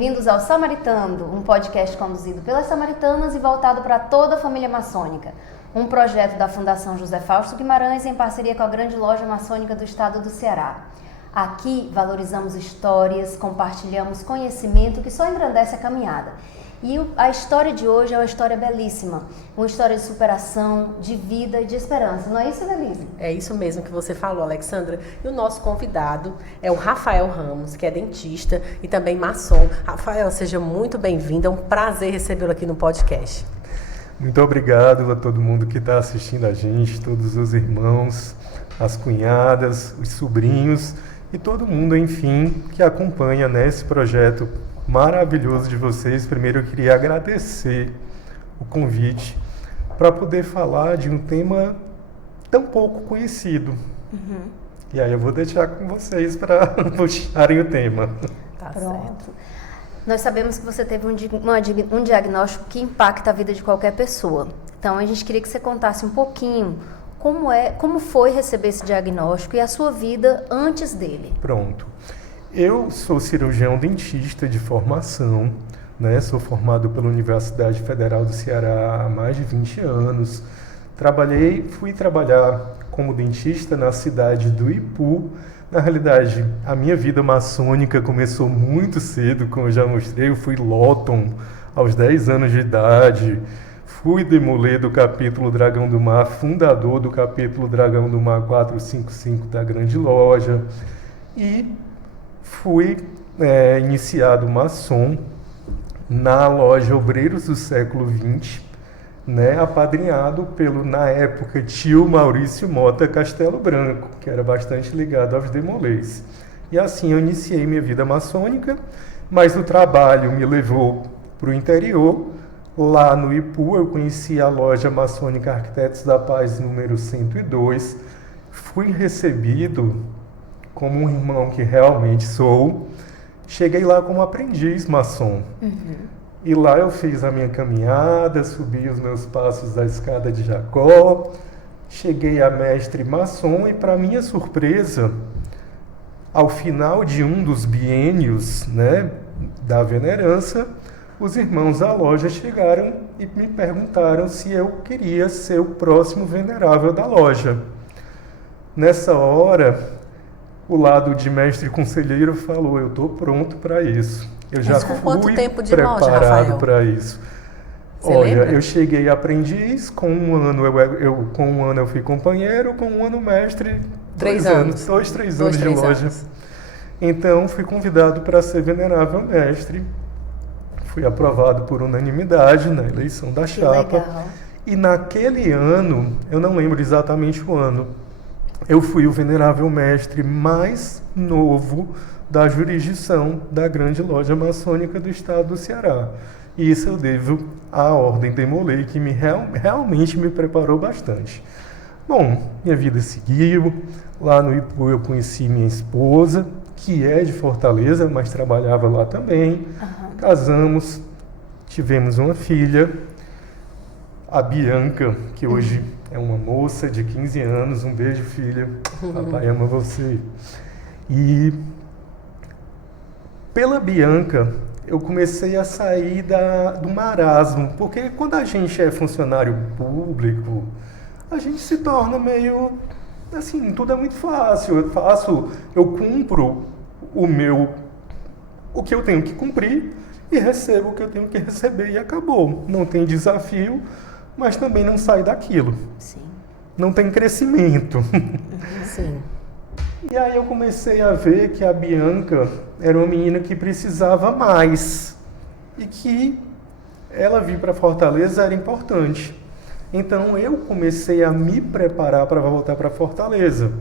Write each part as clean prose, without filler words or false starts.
bem-vindos ao Samaritando, um podcast conduzido pelas samaritanas e voltado para toda a família maçônica. Um projeto da Fundação José Fausto Guimarães em parceria com a Grande Loja Maçônica do Estado do Ceará. Aqui valorizamos histórias, compartilhamos conhecimento que só engrandece a caminhada. E a história de hoje é uma história belíssima, uma história de superação, de vida e de esperança. Não é isso, Evelise? É isso mesmo que você falou, Alexandra. E o nosso convidado é o Rafael Ramos, que é dentista e também maçom. Rafael, seja muito bem-vindo. É um prazer recebê-lo aqui no podcast. Muito obrigado a todo mundo que está assistindo a gente, todos os irmãos, as cunhadas, os sobrinhos e todo mundo, enfim, que acompanha esse projeto maravilhoso de vocês. Primeiro eu queria agradecer o convite para poder falar de um tema tão pouco conhecido. E aí eu vou deixar com vocês para puxarem o tema. Tá Pronto. certo. Nós sabemos que você teve um diagnóstico que impacta a vida de qualquer pessoa. Então a gente queria que você contasse um pouquinho como foi receber esse diagnóstico e a sua vida antes dele. Pronto. Eu sou cirurgião dentista de formação, sou formado pela Universidade Federal do Ceará há mais de 20 anos. Fui trabalhar como dentista na cidade do Ipu. Na realidade, a minha vida maçônica começou muito cedo, como eu já mostrei. Eu fui Lawton aos 10 anos de idade. Fui demolê do capítulo Dragão do Mar, fundador do capítulo Dragão do Mar 455 da Grande Loja. E fui iniciado maçom na loja Obreiros do Século XX, apadrinhado pelo, na época, tio Maurício Mota Castelo Branco, que era bastante ligado aos demolês. E assim eu iniciei minha vida maçônica, mas o trabalho me levou para o interior. Lá no Ipu eu conheci a loja maçônica Arquitetos da Paz número 102, fui recebido como um irmão que realmente sou. Cheguei lá como aprendiz maçom. E lá eu fiz a minha caminhada, subi os meus passos da escada de Jacó, cheguei a mestre maçom e, para minha surpresa, ao final de um dos biênios da venerança, os irmãos da loja chegaram e me perguntaram se eu queria ser o próximo venerável da loja. Nessa hora, o lado de mestre conselheiro falou: eu estou pronto para isso. Eu já fui quanto tempo de preparado para isso. Você Olha, lembra? eu cheguei aprendiz, com um ano eu fui companheiro, com um ano mestre, 3 anos. 3 anos de loja. Então, fui convidado para ser venerável mestre. Fui aprovado por unanimidade na eleição da chapa. Legal. E naquele ano, eu não lembro exatamente o ano, eu fui o venerável mestre mais novo da jurisdição da Grande Loja Maçônica do Estado do Ceará. E isso eu devo à Ordem Demolei, que realmente me preparou bastante. Bom, minha vida seguiu. Lá no Ipu eu conheci minha esposa, que é de Fortaleza, mas trabalhava lá também. Casamos, tivemos uma filha, a Bianca, que hoje é uma moça de 15 anos. Um beijo, filha. Papai ama você. E pela Bianca, eu comecei a sair do marasmo, porque quando a gente é funcionário público, a gente se torna meio assim, tudo é muito fácil. Eu cumpro o que eu tenho que cumprir e recebo o que eu tenho que receber e acabou. Não tem desafio, mas também não sai daquilo. Sim. Não tem crescimento. Sim. E aí eu comecei a ver que a Bianca era uma menina que precisava mais e que ela vir para Fortaleza era importante. Então eu comecei a me preparar para voltar para Fortaleza.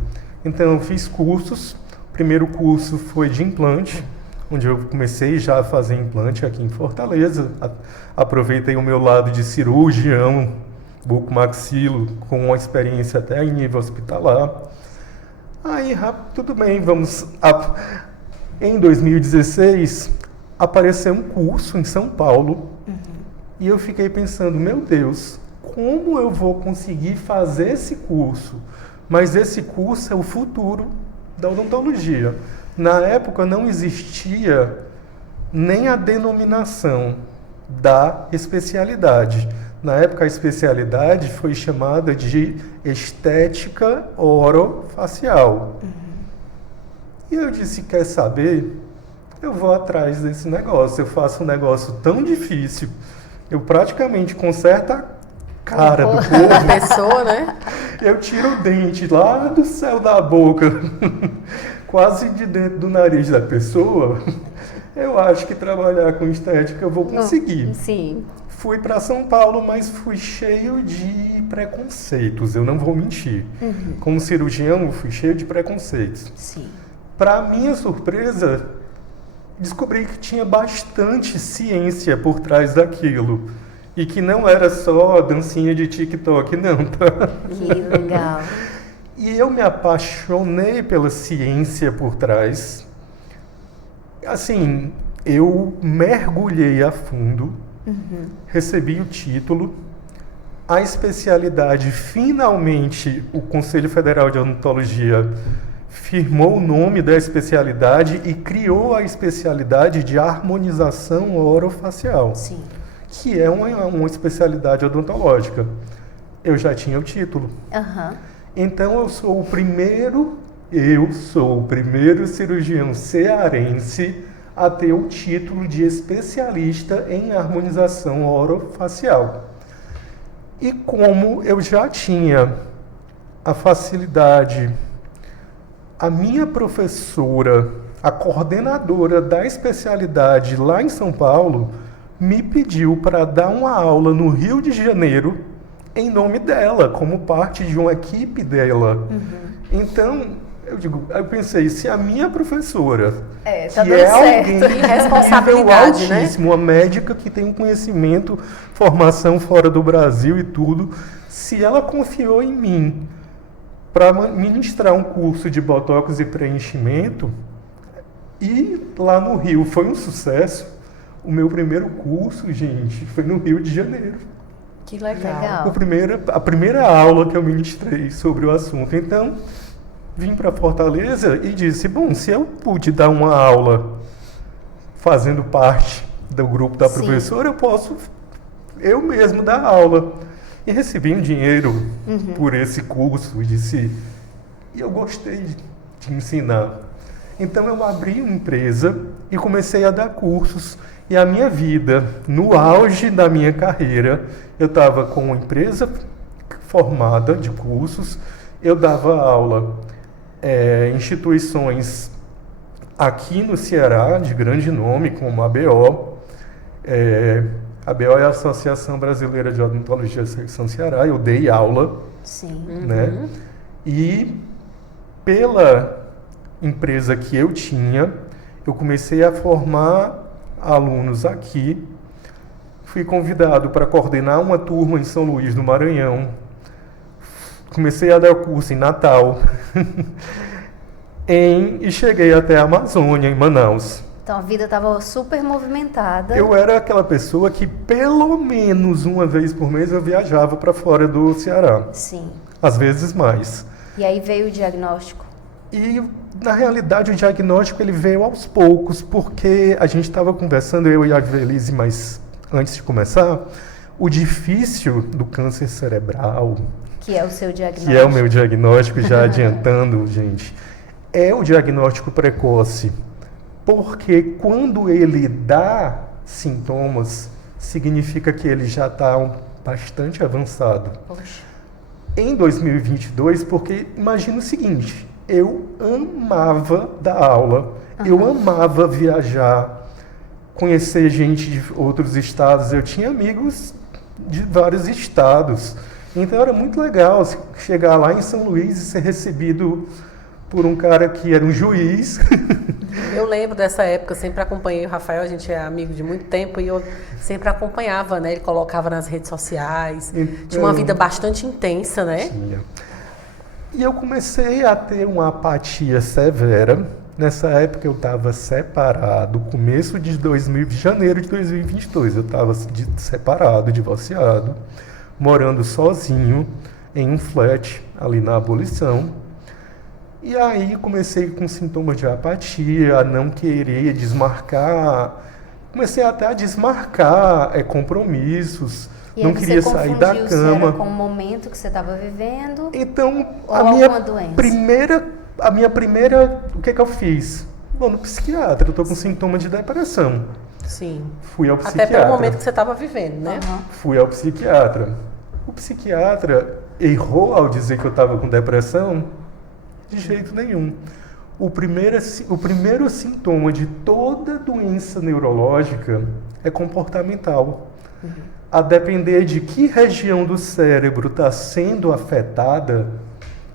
Então eu fiz cursos. O primeiro curso foi de implante, onde eu comecei já a fazer implante aqui em Fortaleza. Aproveitei o meu lado de cirurgião bucomaxilo com uma experiência até em nível hospitalar. Aí, tudo bem, Em 2016, apareceu um curso em São Paulo e eu fiquei pensando, meu Deus, como eu vou conseguir fazer esse curso? Mas esse curso é o futuro da odontologia. Na época não existia nem a denominação da especialidade. Na época, a especialidade foi chamada de estética orofacial. E eu disse, quer saber? Eu vou atrás desse negócio. Eu faço um negócio tão difícil. Eu praticamente conserto a cara do povo. Da pessoa, né? Eu tiro o dente lá do céu da boca, quase de dentro do nariz da pessoa. Eu acho que trabalhar com estética eu vou conseguir. Sim. Fui para São Paulo, mas fui cheio de preconceitos, eu não vou mentir. Como cirurgião, eu fui cheio de preconceitos. Sim. Para minha surpresa, descobri que tinha bastante ciência por trás daquilo. E que não era só dancinha de TikTok, não, tá? Que legal. E eu me apaixonei pela ciência por trás. Assim, eu mergulhei a fundo, recebi o título, a especialidade, finalmente, o Conselho Federal de Odontologia firmou o nome da especialidade e criou a especialidade de harmonização orofacial, Sim. que é uma especialidade odontológica. Eu já tinha o título. Então eu sou o primeiro cirurgião cearense a ter o título de especialista em harmonização orofacial. E como eu já tinha a facilidade, a minha professora, a coordenadora da especialidade lá em São Paulo, me pediu para dar uma aula no Rio de Janeiro em nome dela, como parte de uma equipe dela. Então, eu pensei, se a minha professora, tá que dando é certo. alguém de Responsabilidade, nível altíssimo, uma médica que tem um conhecimento, formação fora do Brasil e tudo, se ela confiou em mim para ministrar um curso de botox e preenchimento, e lá no Rio foi um sucesso. O meu primeiro curso, gente, foi no Rio de Janeiro. Que legal. A primeira aula que eu ministrei sobre o assunto. Então, vim para Fortaleza e disse, bom, se eu pude dar uma aula fazendo parte do grupo da professora, eu posso eu mesmo dar aula. E recebi um dinheiro por esse curso e eu gostei de ensinar. Então eu abri uma empresa e comecei a dar cursos. E a minha vida, no auge da minha carreira, eu estava com uma empresa formada de cursos, eu dava aula em instituições aqui no Ceará, de grande nome, como a ABO. A ABO é a Associação Brasileira de Odontologia e Secção Ceará, eu dei aula. Sim. Né? E pela empresa que eu tinha, eu comecei a formar alunos aqui. Fui convidado para coordenar uma turma em São Luís, no Maranhão. Comecei a dar curso em Natal. E cheguei até a Amazônia, em Manaus. Então a vida estava super movimentada. Eu era aquela pessoa que pelo menos uma vez por mês eu viajava para fora do Ceará. Sim. Às vezes mais. E aí veio o diagnóstico? E, na realidade, o diagnóstico ele veio aos poucos, porque a gente estava conversando, eu e a Velise, mas antes de começar, o difícil do câncer cerebral, que é o seu diagnóstico, que é o meu diagnóstico, já adiantando, gente, é o diagnóstico precoce, porque quando ele dá sintomas, significa que ele já está bastante avançado. Poxa. Em 2022, porque imagina o seguinte, eu amava dar aula, eu amava viajar, conhecer gente de outros estados, eu tinha amigos de vários estados, então era muito legal chegar lá em São Luís e ser recebido por um cara que era um juiz. Eu lembro dessa época, eu sempre acompanhei o Rafael, a gente é amigo de muito tempo, e eu sempre acompanhava, né? Ele colocava nas redes sociais, tinha uma vida bastante intensa, né? Tinha. E eu comecei a ter uma apatia severa. Nessa época eu estava separado, começo de janeiro de 2022, eu estava separado, divorciado, morando sozinho em um flat ali na Abolição. E aí comecei com sintomas de apatia, a não querer desmarcar comecei até a desmarcar compromissos, E não aí você queria sair da confundiu se era cama. com o momento que você estava vivendo Então, ou a alguma doença? minha primeira, o que eu fiz? Vou no psiquiatra, eu tô com sintoma de depressão. Sim. Fui ao Até psiquiatra. pelo momento que você estava vivendo, né? Aham. Fui ao psiquiatra. O psiquiatra errou ao dizer que eu estava com depressão? De jeito nenhum. O primeiro sintoma de toda doença neurológica é comportamental. A depender de que região do cérebro está sendo afetada,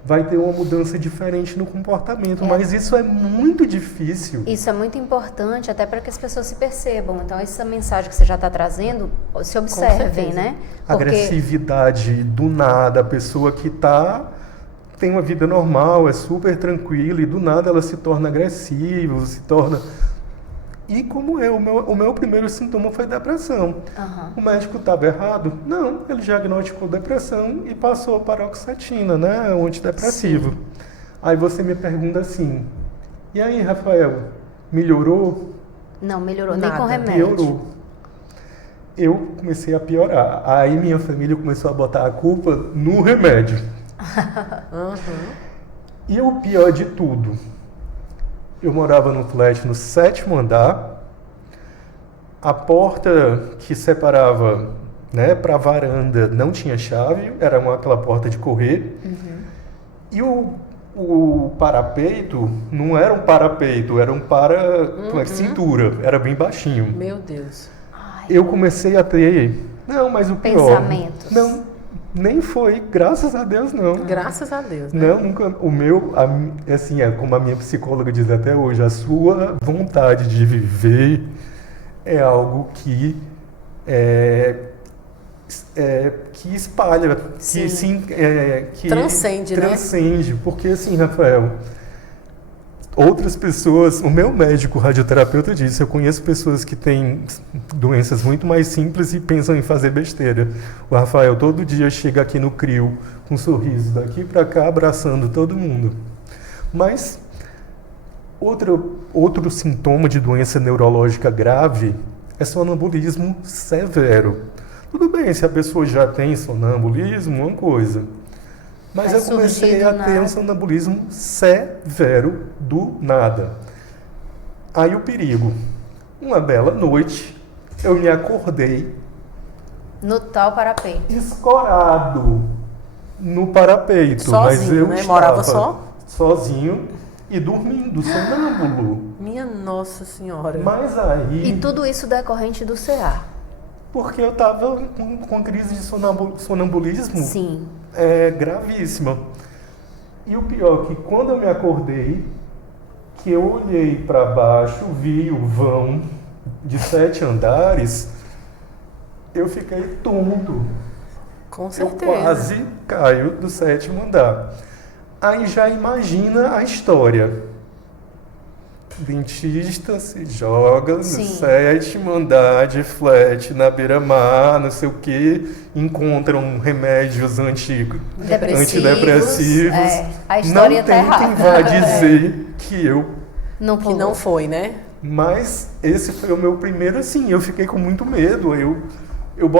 vai ter uma mudança diferente no comportamento. Mas isso é muito difícil. Isso é muito importante até para que as pessoas se percebam. Então, essa mensagem que você já está trazendo, se observem, certeza. né? Agressividade do nada, a pessoa que tem uma vida normal, é super tranquila e do nada ela se torna agressiva, se torna... E como o meu primeiro sintoma foi depressão. Aham. O médico estava errado? Não, ele diagnosticou depressão e passou a paroxetina, né, um antidepressivo. Sim. Aí você me pergunta assim, e aí, Rafael, melhorou? Não, melhorou, Nada. nem com remédio. Piorou. Eu comecei a piorar. Aí minha família começou a botar a culpa no remédio. Uhum. E o pior de tudo, eu morava num flat no 7º andar, a porta que separava, né, para a varanda não tinha chave, era aquela porta de correr, e o parapeito não era um parapeito, era um cintura, era bem baixinho. Meu Deus. Eu comecei a ter, não, mas o pior, Pensamentos. não, nem foi, graças a Deus não. Graças a Deus, né? Não, nunca. Assim, como a minha psicóloga diz até hoje, a sua vontade de viver é algo que que espalha, Sim. que Transcende, né? transcende, porque assim, Rafael, outras pessoas, o meu médico radioterapeuta disse, eu conheço pessoas que têm doenças muito mais simples e pensam em fazer besteira. O Rafael todo dia chega aqui no CRIO com um sorriso daqui para cá, abraçando todo mundo. Mas outro sintoma de doença neurológica grave é sonambulismo severo. Tudo bem, se a pessoa já tem sonambulismo, uma coisa. Mas Vai eu comecei surgir a do ter um nada. sonambulismo severo do nada. Aí o perigo. Uma bela noite, eu me acordei No tal parapeito. escorado no parapeito. Sozinho, mas eu né? estava Morava só? sozinho e dormindo, sonâmbulo. Minha Nossa Senhora. Mas aí... E tudo isso decorrente do CA. Porque eu estava com crise de sonambulismo. Sim. Gravíssima. E o pior é que quando eu me acordei, que eu olhei para baixo, vi o vão de 7 andares, eu fiquei tonto. Com Eu certeza. quase caio do 7º andar. Aí já imagina a história. Dentista se joga no Sim. 7º andar de flat na beira-mar, não sei o que, encontram remédios antidepressivos. A história não tá tem errada. quem vá dizer que eu... Não Que pulou. não foi, né? Mas esse foi o meu primeiro, assim, eu fiquei com muito medo. Eu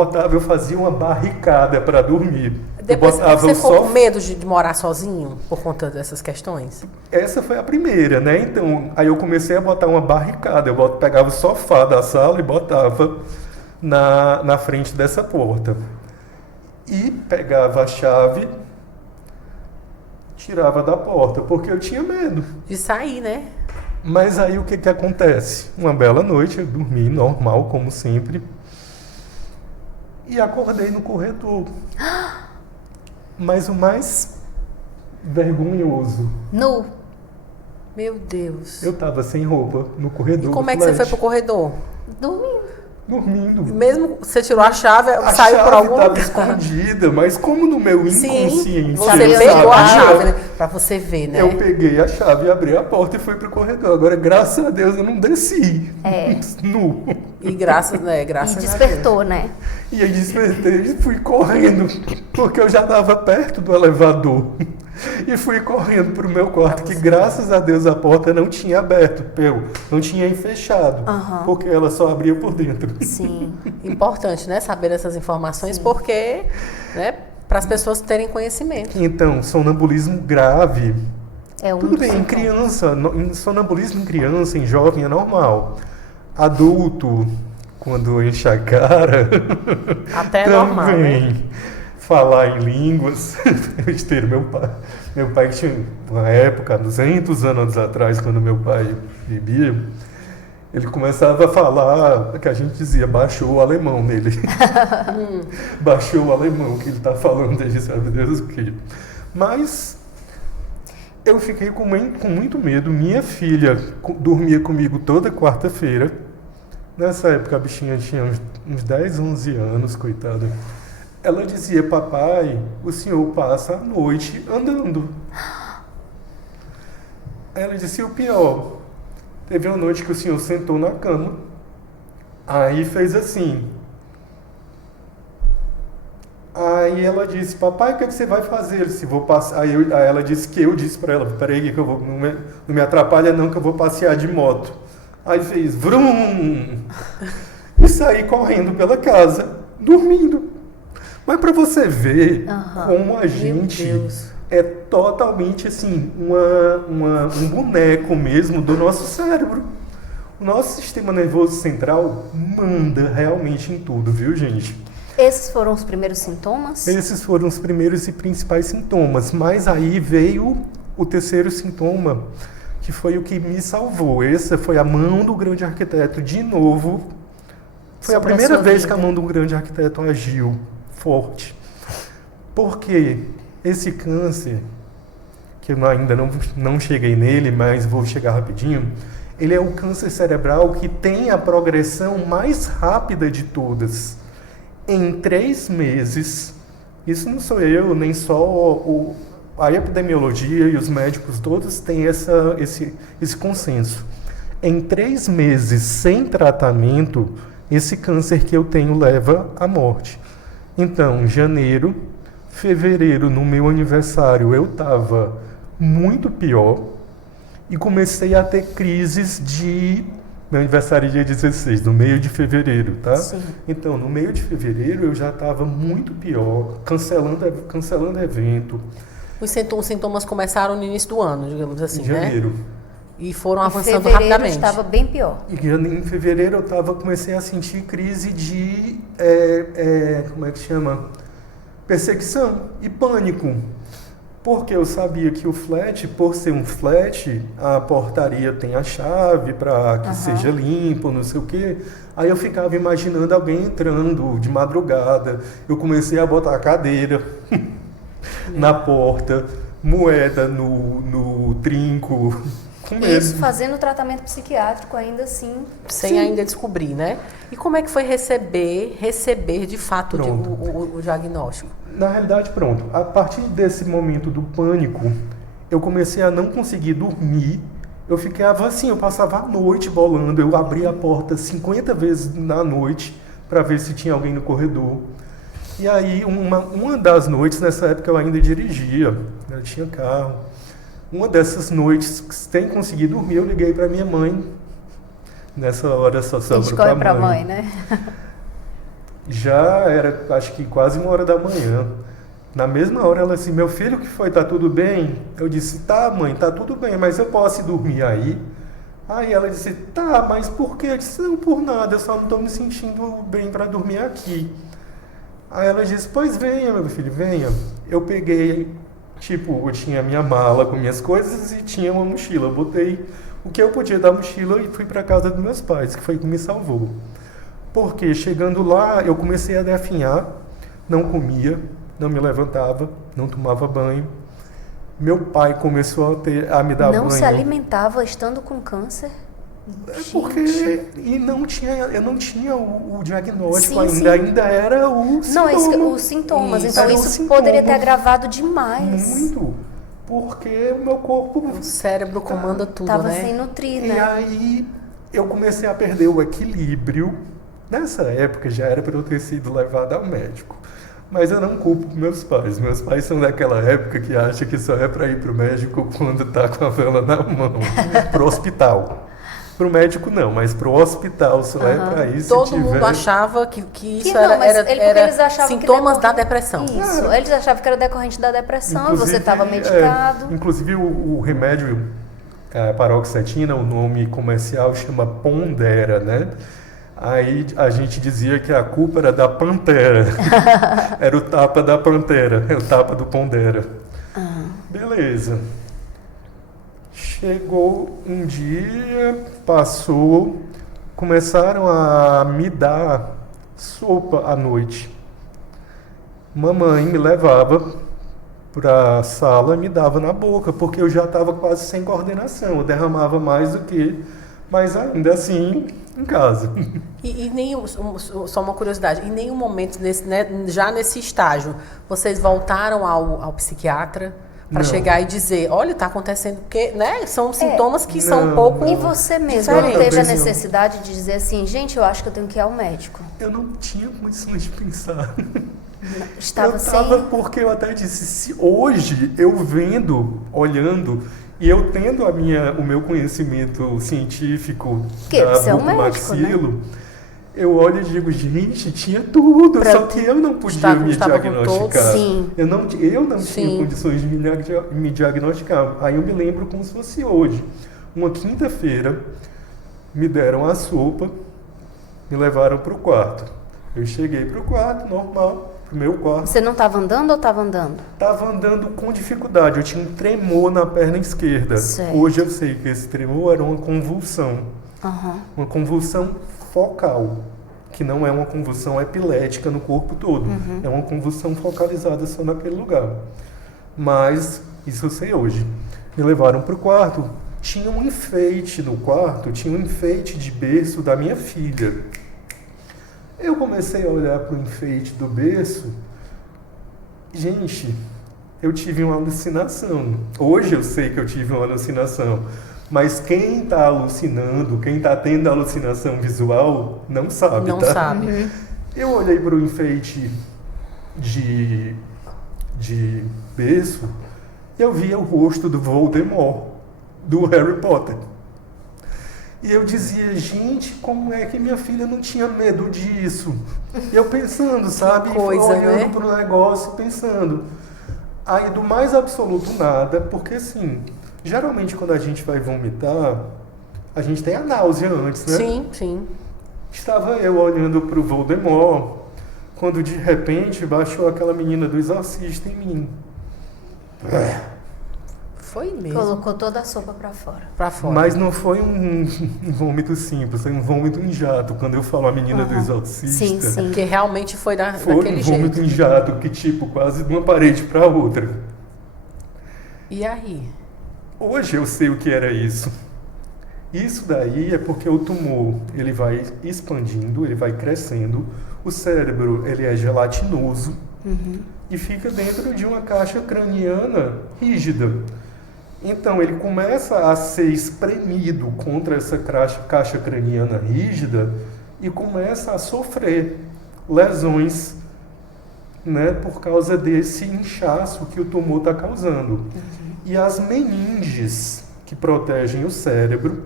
fazia uma barricada para dormir. Depois eu botava você o ficou com sofá. medo de morar sozinho por conta dessas questões? Essa foi a primeira, né? Então, aí eu comecei a botar uma barricada. Eu pegava o sofá da sala e botava na frente dessa porta. E pegava a chave, tirava da porta, porque eu tinha medo. De sair, né? Mas aí o que acontece? Uma bela noite, eu dormi normal, como sempre. E acordei no corredor. Mas o mais vergonhoso, Nu. Meu Deus. eu tava sem roupa no corredor. E como do é que você flat, foi pro corredor? Dormindo. Dormindo. Mesmo você tirou a chave, A saiu por chave algum estava lugar. escondida, mas como no meu Sim, inconsciente você Sabia eu pegou a sabia, chave, né? Pra você ver, né? eu peguei a chave, abri a porta e fui pro corredor. Agora, graças a Deus, eu não desci. Nu. E graças E a Deus. despertou, né? E aí despertei e fui correndo, porque eu já estava perto do elevador. E fui correndo pro meu quarto, que graças a Deus a porta não tinha aberto, não tinha fechado, porque ela só abria por dentro. Sim. Importante, né? Saber essas informações, porque, né? Para as pessoas terem conhecimento. Então, sonambulismo grave. Tudo bem, em sintomas. criança, sonambulismo em criança, em jovem é normal. Adulto, quando enche a cara, Até é também. normal, né? Falar em línguas. Meu pai tinha uma época, 200 anos atrás, quando meu pai vivia, ele começava a falar, que a gente dizia, baixou o alemão nele. Baixou o alemão, que ele está falando desde sabe Deus o quê. Mas eu fiquei com muito medo. Minha filha dormia comigo toda quarta-feira. Nessa época a bichinha tinha uns 10, 11 anos, coitada. Ela dizia, papai, o senhor passa a noite andando. Ela disse, o pior, teve uma noite que o senhor sentou na cama, aí fez assim. Aí ela disse, papai, o que, é que você vai fazer? Eu disse, vou passar. Aí ela disse que eu disse para ela, peraí que eu vou, não me atrapalha não, que eu vou passear de moto. Aí fez, vrum! E saí correndo pela casa, dormindo. Mas para você ver como a gente é totalmente assim, um boneco mesmo do nosso cérebro. O nosso sistema nervoso central manda realmente em tudo, viu, gente? Esses foram os primeiros sintomas? Esses foram os primeiros e principais sintomas, mas aí veio o terceiro sintoma, que foi o que me salvou. Essa foi a mão do grande arquiteto de novo. Foi a primeira vez que a mão do grande arquiteto agiu forte. Porque esse câncer, que eu ainda não cheguei nele, mas vou chegar rapidinho, ele é o câncer cerebral que tem a progressão mais rápida de todas. Em 3 meses, isso não sou eu, nem só a epidemiologia e os médicos todos têm esse consenso. Em 3 meses sem tratamento, esse câncer que eu tenho leva à morte. Então, janeiro, fevereiro, no meu aniversário, eu estava muito pior e comecei a ter crises de... Meu aniversário é dia 16, no meio de fevereiro, tá? Sim. Então, no meio de fevereiro, eu já estava muito pior, cancelando evento. Os sintomas começaram no início do ano, digamos assim, Em janeiro. né? E foram avançando fevereiro rapidamente. Estava bem pior. E em fevereiro eu comecei a sentir crise de, como é que chama? Perseguição e pânico. Porque eu sabia que o flat, por ser um flat, a portaria tem a chave para que seja limpo, não sei o quê. Aí eu ficava imaginando alguém entrando de madrugada. Eu comecei a botar a cadeira na porta, moeda no trinco. Com medo. Isso fazendo tratamento psiquiátrico ainda assim. Sem ainda descobrir, né? E como é que foi receber de fato o diagnóstico? Na realidade, pronto. A partir desse momento do pânico, eu comecei a não conseguir dormir. Eu ficava assim, eu passava a noite bolando. Eu abria a porta 50 vezes na noite para ver se tinha alguém no corredor. E aí, uma das noites, nessa época eu ainda dirigia, eu tinha carro. Uma dessas noites, sem conseguir dormir, eu liguei para minha mãe. Nessa hora só sobrou para a mãe, né? Já era, acho que quase 1h da manhã. Na mesma hora ela disse, meu filho, o que foi? Tá tudo bem? Eu disse, tá mãe, tá tudo bem, mas eu posso ir dormir aí? Aí ela disse, tá, mas por quê? Eu disse, não, por nada, eu só não estou me sentindo bem para dormir aqui. Aí ela disse, pois venha, meu filho, venha. Eu peguei, eu tinha minha mala com minhas coisas e tinha uma mochila. Eu botei o que eu podia da mochila e fui para casa dos meus pais, que foi o que me salvou. Porque chegando lá, eu comecei a definhar, não comia, não me levantava, não tomava banho. Meu pai começou a me dar banho. Não se alimentava estando com câncer? Porque eu não tinha o diagnóstico sim. ainda era o sintoma. Não, os sintomas. Então isso poderia ter agravado demais. Muito. Porque o meu corpo... O cérebro comanda tudo, Tava né? sem nutrir, E né? aí eu comecei a perder o equilíbrio. Nessa época já era para eu ter sido levado ao médico. Mas eu não culpo meus pais. Meus pais são daquela época que acha que só é para ir para o médico quando está com a vela na mão, para o hospital. Para o médico não, mas para o hospital só é para isso. Todo mundo achava que isso não, era sintomas da depressão. Isso, eles achavam que era decorrente da depressão e você estava medicado. Inclusive o remédio, a paroxetina, o nome comercial chama Pondera, né? Aí a gente dizia que a culpa era da Pantera. Era o tapa da Pantera, é o tapa do Pondera. Beleza. Chegou um dia, passou, começaram a me dar sopa à noite. Mamãe me levava para a sala e me dava na boca, porque eu já estava quase sem coordenação. Eu derramava mais do que, mas ainda assim, em casa. E só uma curiosidade, em nenhum momento, já nesse estágio, vocês voltaram ao psiquiatra para chegar e dizer, olha, está acontecendo, porque são sintomas que são um pouco E você mesmo não teve a necessidade de dizer assim, gente, eu acho que eu tenho que ir ao médico? Eu não tinha condições de pensar. Estava porque eu até disse, se hoje eu vendo, olhando, e eu tendo o meu conhecimento científico do maxilo, né? Eu olho e digo, gente, tinha tudo, só que eu não podia me diagnosticar. Sim. Eu não tinha condições de me diagnosticar. Aí eu me lembro como se fosse hoje. Uma quinta-feira, me deram a sopa, me levaram para o quarto. Eu cheguei para o quarto, normal, pro meu quarto. Você não estava andando ou estava andando? Estava andando com dificuldade, eu tinha um tremor na perna esquerda. Certo. Hoje eu sei que esse tremor era uma convulsão. Uma convulsão focal, que não é uma convulsão epilética no corpo todo. É uma convulsão focalizada só naquele lugar. Mas, isso eu sei hoje. Me levaram para o quarto, tinha um enfeite no quarto, tinha um enfeite de berço da minha filha. Eu comecei a olhar para o enfeite do berço. Gente, eu tive uma alucinação. Hoje eu sei que eu tive uma alucinação. Mas quem está alucinando, quem está tendo alucinação visual, não sabe, Não sabe. Eu olhei para o enfeite de berço e eu via o rosto do Voldemort, do Harry Potter. E eu dizia, gente, como é que minha filha não tinha medo disso? Eu pensando, sabe? Olhando para o negócio, pensando. Aí do mais absoluto nada, porque assim... Geralmente, quando a gente vai vomitar, a gente tem a náusea antes, né? Sim, sim. Estava eu olhando para o Voldemort, quando de repente baixou aquela menina do Exorcista em mim. Foi mesmo. Colocou toda a sopa para fora. Mas não foi um vômito simples, foi um vômito em jato. Quando eu falo a menina do Exorcista... Sim, sim. Porque realmente foi daquele jeito. Foi um vômito em jato, que tipo, quase de uma parede para outra. E aí? Hoje eu sei o que era isso. Isso daí é porque o tumor, ele vai expandindo, ele vai crescendo. O cérebro, ele é gelatinoso e fica dentro de uma caixa craniana rígida. Então, ele começa a ser espremido contra essa caixa craniana rígida e começa a sofrer lesões, né, por causa desse inchaço que o tumor está causando. E as meninges que protegem o cérebro,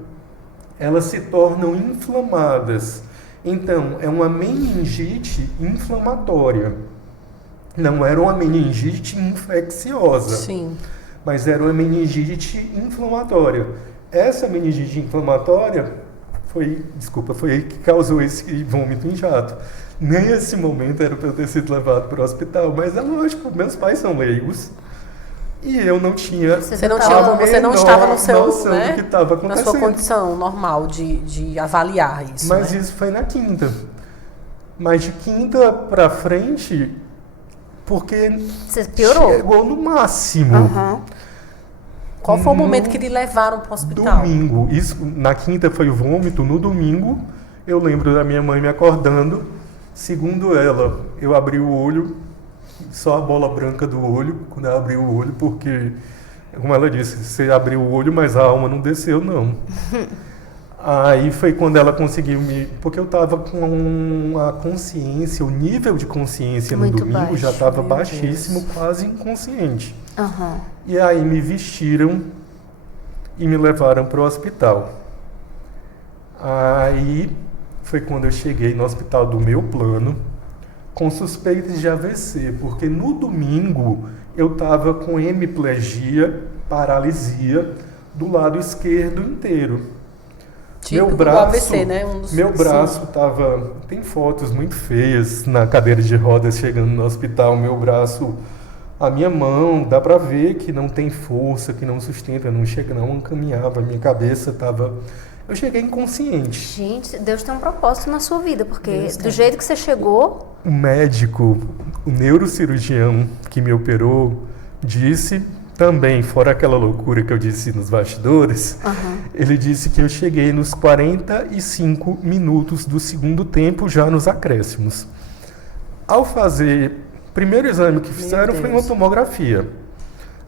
elas se tornam inflamadas. Então, é uma meningite inflamatória. Não era uma meningite infecciosa. Sim. Mas era uma meningite inflamatória. Essa meningite inflamatória foi aí que causou esse vômito em jato. Nesse momento era para eu ter sido levado para o hospital, mas é lógico, meus pais são leigos. E eu não tinha. Você não estava no seu, noção do que estava acontecendo. Na sua condição normal de avaliar isso. Mas isso foi na quinta. Mas de quinta para frente, porque você piorou. Chegou no máximo. Qual foi o momento que lhe levaram para o hospital? Domingo. Isso, na quinta foi o vômito. No domingo, eu lembro da minha mãe me acordando. Segundo ela, eu abri o olho. Só a bola branca do olho, quando ela abriu o olho, porque, como ela disse, você abriu o olho, mas a alma não desceu, não. Aí foi quando ela conseguiu me... Porque eu estava com a consciência, o nível de consciência no Muito domingo baixo, já estava meu baixíssimo, Deus. quase inconsciente. Aham. E aí me vestiram e me levaram para o hospital. Aí foi quando eu cheguei no hospital do meu plano, com suspeitas de AVC, porque no domingo eu estava com hemiplegia, paralisia, do lado esquerdo inteiro. Típico do AVC, né? Meu braço estava... Tem fotos muito feias na cadeira de rodas chegando no hospital. Meu braço, a minha mão, dá para ver que não tem força, que não sustenta, não chega, não caminhava. A minha cabeça estava... Eu cheguei inconsciente. Gente, Deus tem um propósito na sua vida, porque Deus do tem. jeito que você chegou, O médico, o neurocirurgião que me operou, disse também, fora aquela loucura que eu disse nos bastidores, ele disse que eu cheguei nos 45 minutos do segundo tempo, já nos acréscimos. Ao fazer, o primeiro exame que fizeram foi uma tomografia.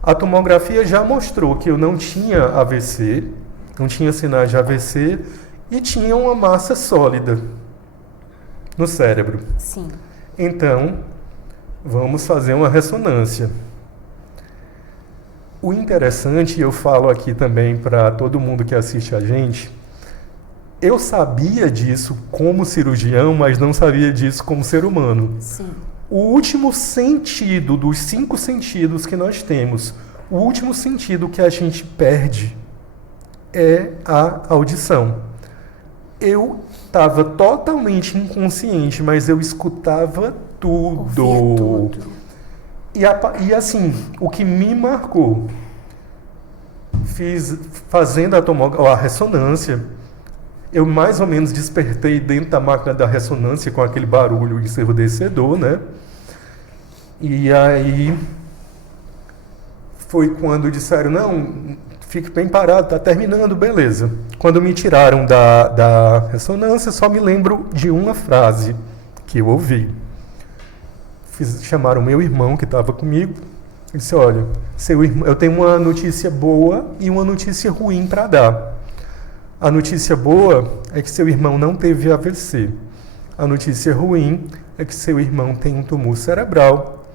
A tomografia já mostrou que eu não tinha AVC, não tinha sinais de AVC e tinha uma massa sólida no cérebro. sim. Então, vamos fazer uma ressonância. O interessante, e eu falo aqui também para todo mundo que assiste a gente, eu sabia disso como cirurgião, mas não sabia disso como ser humano. Sim. O último sentido dos 5 sentidos que nós temos, o último sentido que a gente perde é a audição. Eu estava totalmente inconsciente, mas eu escutava tudo. Ouvia tudo. E assim, o que me marcou, fazendo a ressonância, eu mais ou menos despertei dentro da máquina da ressonância com aquele barulho ensurdecedor, né? E aí foi quando disseram, não, fique bem parado, tá terminando, beleza. Quando me tiraram da ressonância, só me lembro de uma frase que eu ouvi. Chamaram meu irmão que estava comigo e disse, olha, seu irmão, eu tenho uma notícia boa e uma notícia ruim para dar. A notícia boa é que seu irmão não teve AVC. A notícia ruim é que seu irmão tem um tumor cerebral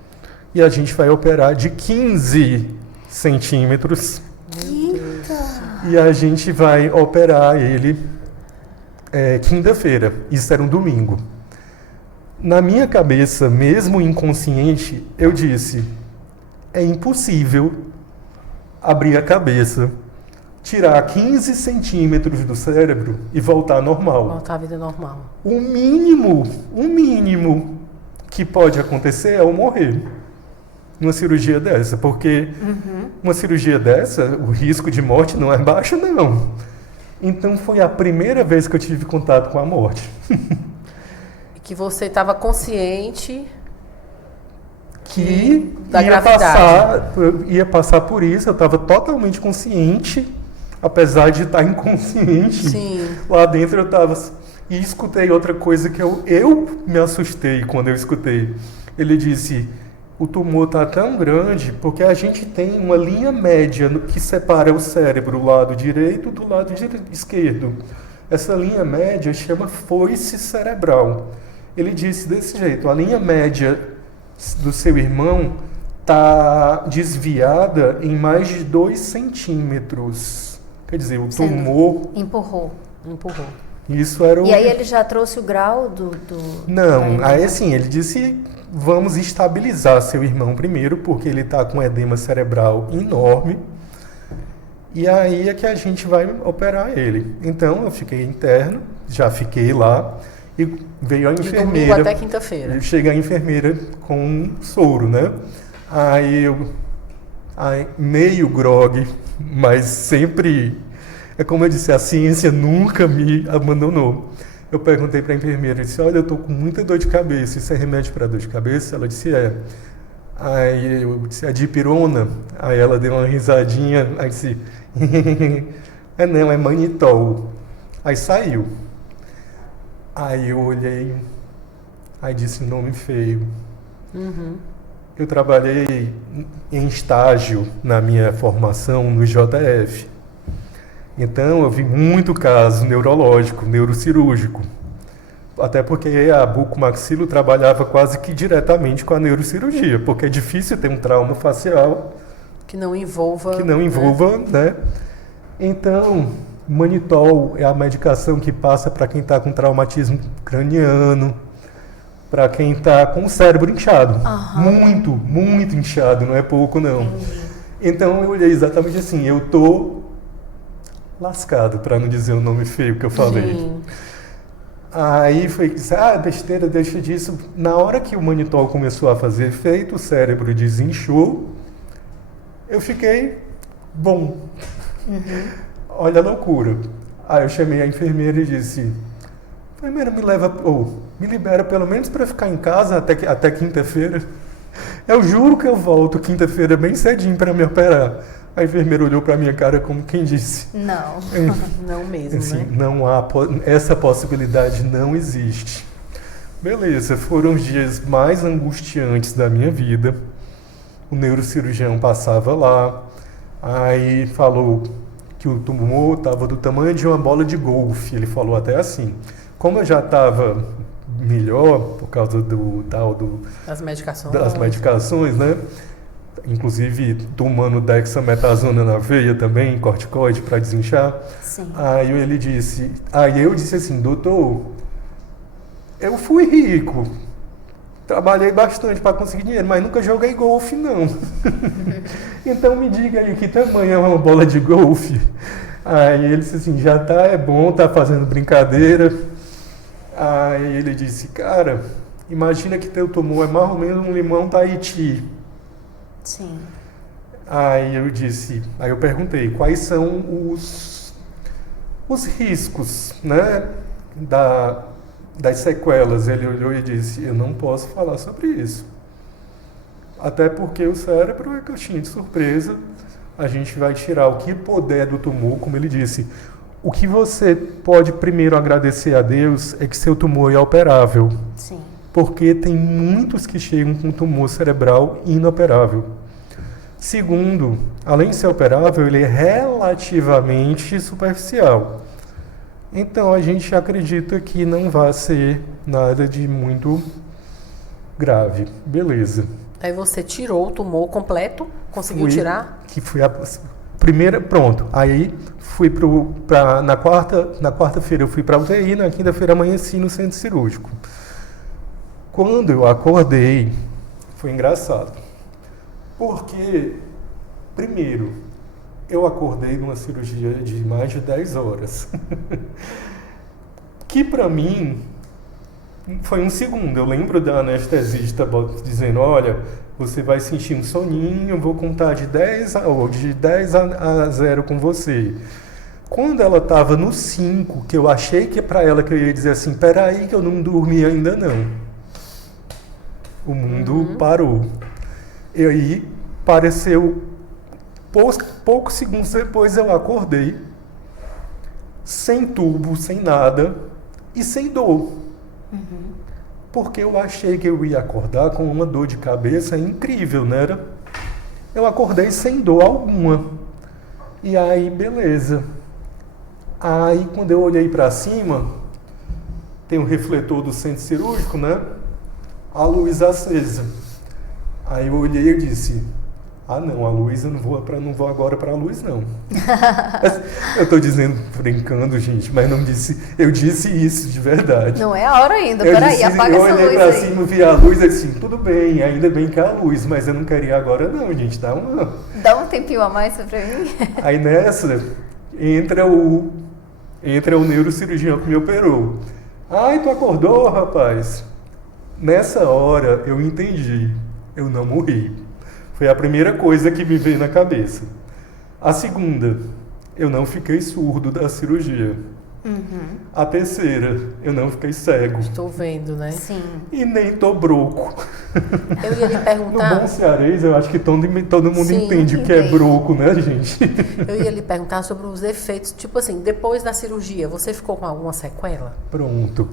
e a gente vai operar de 15 centímetros. E a gente vai operar ele quinta-feira. Isso era um domingo. Na minha cabeça, mesmo inconsciente, eu disse, é impossível abrir a cabeça, tirar 15 centímetros do cérebro e voltar normal. Voltar à vida normal. O mínimo que pode acontecer é eu morrer numa cirurgia dessa, porque uma cirurgia dessa, o risco de morte não é baixo, não. Então foi a primeira vez que eu tive contato com a morte. Que você estava consciente que da gravidade. ia passar por isso, eu estava totalmente consciente, apesar de estar inconsciente. Sim. Lá dentro eu estava... E escutei outra coisa que eu me assustei quando eu escutei. Ele disse, o tumor está tão grande porque a gente tem uma linha média que separa o cérebro, o lado direito do lado esquerdo. Essa linha média chama foice cerebral. Ele disse desse jeito, a linha média do seu irmão está desviada em mais de 2 centímetros. Quer dizer, o tumor... Empurrou. Isso era o... E aí ele já trouxe o grau do... Não, aí assim, ele disse, vamos estabilizar seu irmão primeiro, porque ele está com edema cerebral enorme. E aí é que a gente vai operar ele. Então eu fiquei interno, já fiquei lá. E veio a enfermeira. Domingo até quinta-feira. Chega a enfermeira com um soro, né? Aí meio grogue, mas sempre... É como eu disse, a ciência nunca me abandonou. Eu perguntei para a enfermeira, disse, olha, eu estou com muita dor de cabeça, isso é remédio para dor de cabeça? Ela disse, é. Aí eu disse, é dipirona? Aí ela deu uma risadinha, aí disse, não, é manitol. Aí saiu. Aí eu olhei, aí disse, nome feio. Eu trabalhei em estágio na minha formação no JF. Então, eu vi muito caso neurológico, neurocirúrgico. Até porque a bucomaxilo trabalhava quase que diretamente com a neurocirurgia, porque é difícil ter um trauma facial Que não envolva... né? Então, manitol é a medicação que passa para quem está com traumatismo craniano, para quem está com o cérebro inchado. Muito, muito inchado, não é pouco não. Entendi. Então eu olhei exatamente assim, eu tô lascado, para não dizer o nome feio que eu falei. Sim. Aí foi, besteira, deixa disso. Na hora que o manitol começou a fazer efeito, o cérebro desinchou, eu fiquei bom. Olha a loucura. Aí eu chamei a enfermeira e disse, enfermeira, me libera pelo menos para ficar em casa até quinta-feira. Eu juro que eu volto quinta-feira bem cedinho para me operar. A enfermeira olhou para minha cara como quem disse, Não. Não mesmo, assim, né? não há, essa possibilidade não existe. Beleza, foram os dias mais angustiantes da minha vida. O neurocirurgião passava lá, aí falou que o tumor estava do tamanho de uma bola de golfe. Ele falou até assim. Como eu já estava melhor por causa As medicações. das medicações, né? Inclusive tomando dexametasona na veia também, corticoide para desinchar. Sim. Aí eu disse assim, doutor, eu fui rico, trabalhei bastante para conseguir dinheiro, mas nunca joguei golfe não. Então me diga aí que tamanho é uma bola de golfe. Aí ele disse assim, já tá, é bom, tá fazendo brincadeira. Aí ele disse, cara, imagina que teu tumor é mais ou menos um limão Tahiti. Sim. Aí eu perguntei, quais são os riscos, né, das sequelas? Ele olhou e disse, eu não posso falar sobre isso. Até porque o cérebro é caixinha de surpresa, a gente vai tirar o que puder do tumor, como ele disse. O que você pode primeiro agradecer a Deus é que seu tumor é operável. Sim. Porque tem muitos que chegam com tumor cerebral inoperável. Segundo, além de ser operável, ele é relativamente superficial. Então, a gente acredita que não vai ser nada de muito grave. Beleza. Aí você tirou o tumor completo? Conseguiu tirar? Que foi a primeira, pronto. Aí fui na quarta-feira eu fui para a UTI, na quinta-feira amanheci no centro cirúrgico. Quando eu acordei, foi engraçado. Porque, primeiro, eu acordei numa cirurgia de mais de 10 horas. Que para mim foi um segundo. Eu lembro da anestesista dizendo, olha, você vai sentir um soninho, vou contar de 10 a 0 com você. Quando ela estava no 5, que eu achei que para ela que eu ia dizer assim, peraí que eu não dormi ainda não. O mundo parou. E aí, pareceu, poucos segundos depois eu acordei, sem tubo, sem nada, e sem dor. Porque eu achei que eu ia acordar com uma dor de cabeça incrível, né? Eu acordei sem dor alguma. E aí, beleza. Aí, quando eu olhei para cima, tem um refletor do centro cirúrgico, né? A luz acesa. Aí eu olhei e disse, não, a luz eu não vou agora para a luz não. Eu estou dizendo, brincando, gente, mas não disse, eu disse isso de verdade. Não é a hora ainda, peraí, apaga essa luz aí. Eu olhei para cima, vi a luz e disse, tudo bem, ainda bem que há luz, mas eu não queria agora não, gente, dá um tempinho a mais para mim. Aí nessa, entra o neurocirurgião que me operou. Ai, tu acordou, rapaz? Nessa hora eu entendi, eu não morri. Foi a primeira coisa que me veio na cabeça. A segunda, eu não fiquei surdo da cirurgia. A terceira, eu não fiquei cego. Estou vendo, né? Sim. E nem tô broco. Eu ia lhe perguntar... No bom cearês, eu acho que todo mundo Sim, entende o que é broco, né, gente? Eu ia lhe perguntar sobre os efeitos. Tipo assim, depois da cirurgia, você ficou com alguma sequela? Pronto.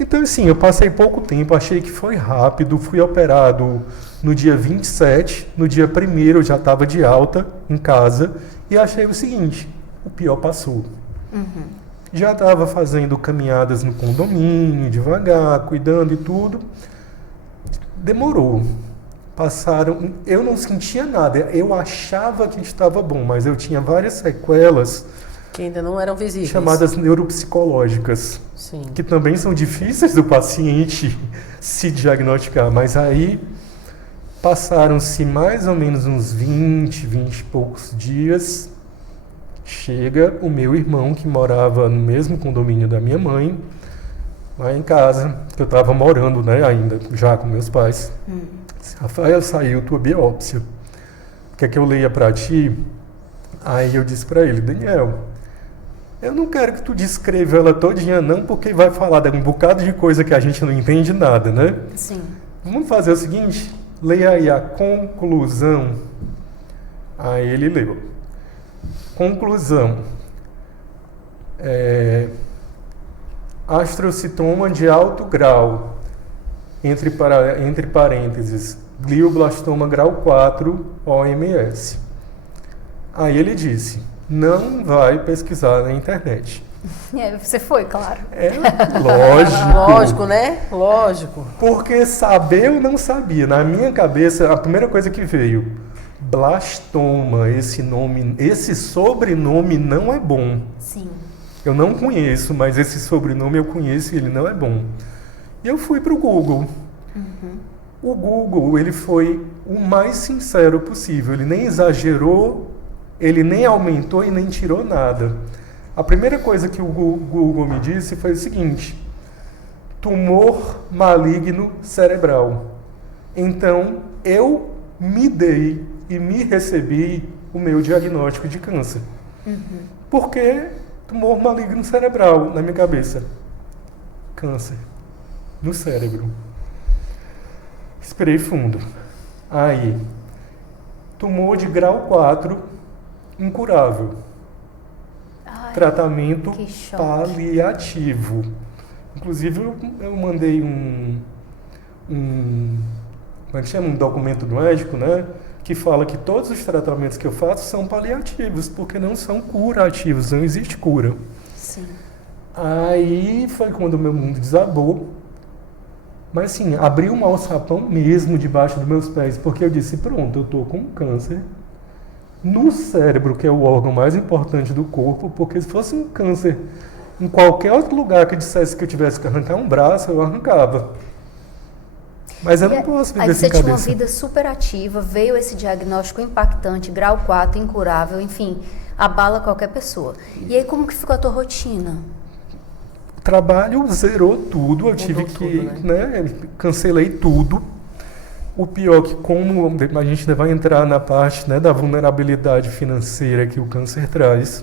Então, assim, eu passei pouco tempo, achei que foi rápido, fui operado no dia 27, no dia 1º eu já estava de alta em casa e achei o seguinte, o pior passou. Já estava fazendo caminhadas no condomínio, devagar, cuidando e tudo. Demorou. Passaram, eu não sentia nada, eu achava que estava bom, mas eu tinha várias sequelas Que ainda não eram visíveis. chamadas neuropsicológicas, Sim. que também são difíceis do paciente se diagnosticar, mas aí passaram-se mais ou menos uns 20 e poucos dias, chega o meu irmão, que morava no mesmo condomínio da minha mãe, lá em casa, que eu estava morando, né, ainda, já com meus pais. Rafael, saiu tua biópsia. Quer que eu leia para ti? Aí eu disse para ele, Daniel, eu não quero que tu descreva ela todinha não, porque vai falar de um bocado de coisa que a gente não entende nada, né? Sim. Vamos fazer o seguinte, leia aí a conclusão. Aí ele leu. Conclusão. Astrocitoma de alto grau, entre parênteses, glioblastoma grau 4, OMS. Aí ele disse, não vai pesquisar na internet. Você foi, claro. É lógico. Lógico, né? Lógico. Porque saber eu não sabia. Na minha cabeça, a primeira coisa que veio, blastoma, esse sobrenome não é bom. Sim. Eu não conheço, mas esse sobrenome eu conheço e ele não é bom. E eu fui para o Google. O Google, ele foi o mais sincero possível. Ele nem exagerou, ele nem aumentou e nem tirou nada. A primeira coisa que o Google me disse foi o seguinte, tumor maligno cerebral. Então, eu me dei e me recebi o meu diagnóstico de câncer. Porque tumor maligno cerebral na minha cabeça. Câncer no cérebro. Esperei fundo. Aí, tumor de grau 4, incurável. Ai, Tratamento que choque. paliativo. Inclusive, eu mandei como é que chama? Um documento do médico, né? Que fala que todos os tratamentos que eu faço são paliativos, porque não são curativos, não existe cura. Sim. Aí foi quando o meu mundo desabou. Mas assim, abriu um alçapão mesmo debaixo dos meus pés, porque eu disse, pronto, eu estou com câncer no cérebro, que é o órgão mais importante do corpo, porque se fosse um câncer em qualquer outro lugar que dissesse que eu tivesse que arrancar um braço, eu arrancava. Mas eu não posso viver Aí sem você tinha uma cabeça. vida super ativa, veio esse diagnóstico impactante, grau 4, incurável, enfim, abala qualquer pessoa. E aí como que ficou a tua rotina? O trabalho zerou tudo, eu tive tudo, que, né? cancelei tudo. O pior que como a gente vai entrar na parte, né, da vulnerabilidade financeira que o câncer traz,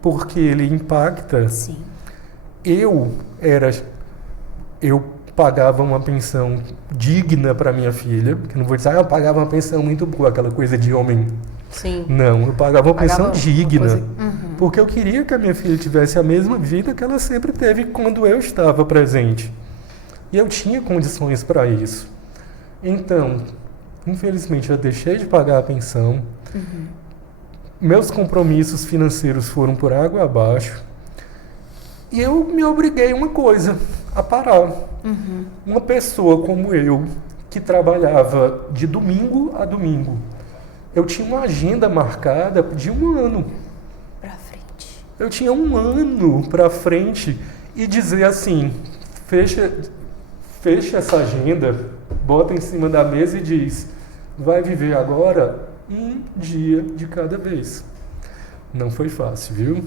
porque ele impacta. Sim. Eu pagava uma pensão digna para minha filha, que não vou dizer, eu pagava uma pensão muito boa, aquela coisa de homem. Sim. Não, eu pagava uma pensão Pagava uma digna, coisa- porque eu queria que a minha filha tivesse a mesma vida que ela sempre teve quando eu estava presente. E eu tinha condições para isso. Então, infelizmente, eu deixei de pagar a pensão. Meus compromissos financeiros foram por água abaixo. E eu me obriguei a uma coisa, a parar. Uma pessoa como eu, que trabalhava de domingo a domingo, eu tinha uma agenda marcada de 1 ano. Pra frente. Eu tinha 1 ano para frente e dizer assim, fecha essa agenda, bota em cima da mesa e diz, vai viver agora um dia de cada vez. Não foi fácil, viu?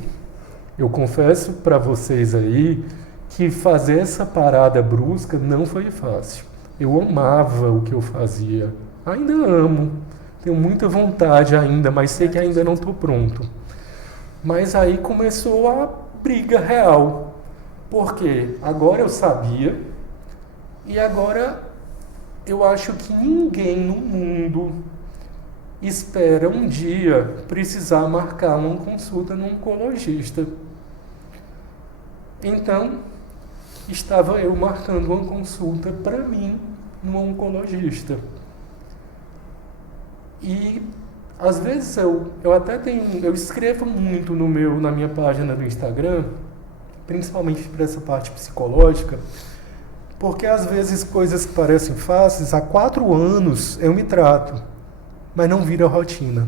Eu confesso para vocês aí que fazer essa parada brusca não foi fácil. Eu amava o que eu fazia. Ainda amo. Tenho muita vontade ainda, mas sei que ainda não estou pronto. Mas aí começou a briga real. Porque agora eu sabia e agora eu acho que ninguém no mundo espera um dia precisar marcar uma consulta no oncologista. Então, estava eu marcando uma consulta para mim no oncologista. E Às vezes eu até eu escrevo muito na minha página do Instagram, principalmente para essa parte psicológica, porque às vezes coisas que parecem fáceis, há 4 anos eu me trato, mas não vira rotina.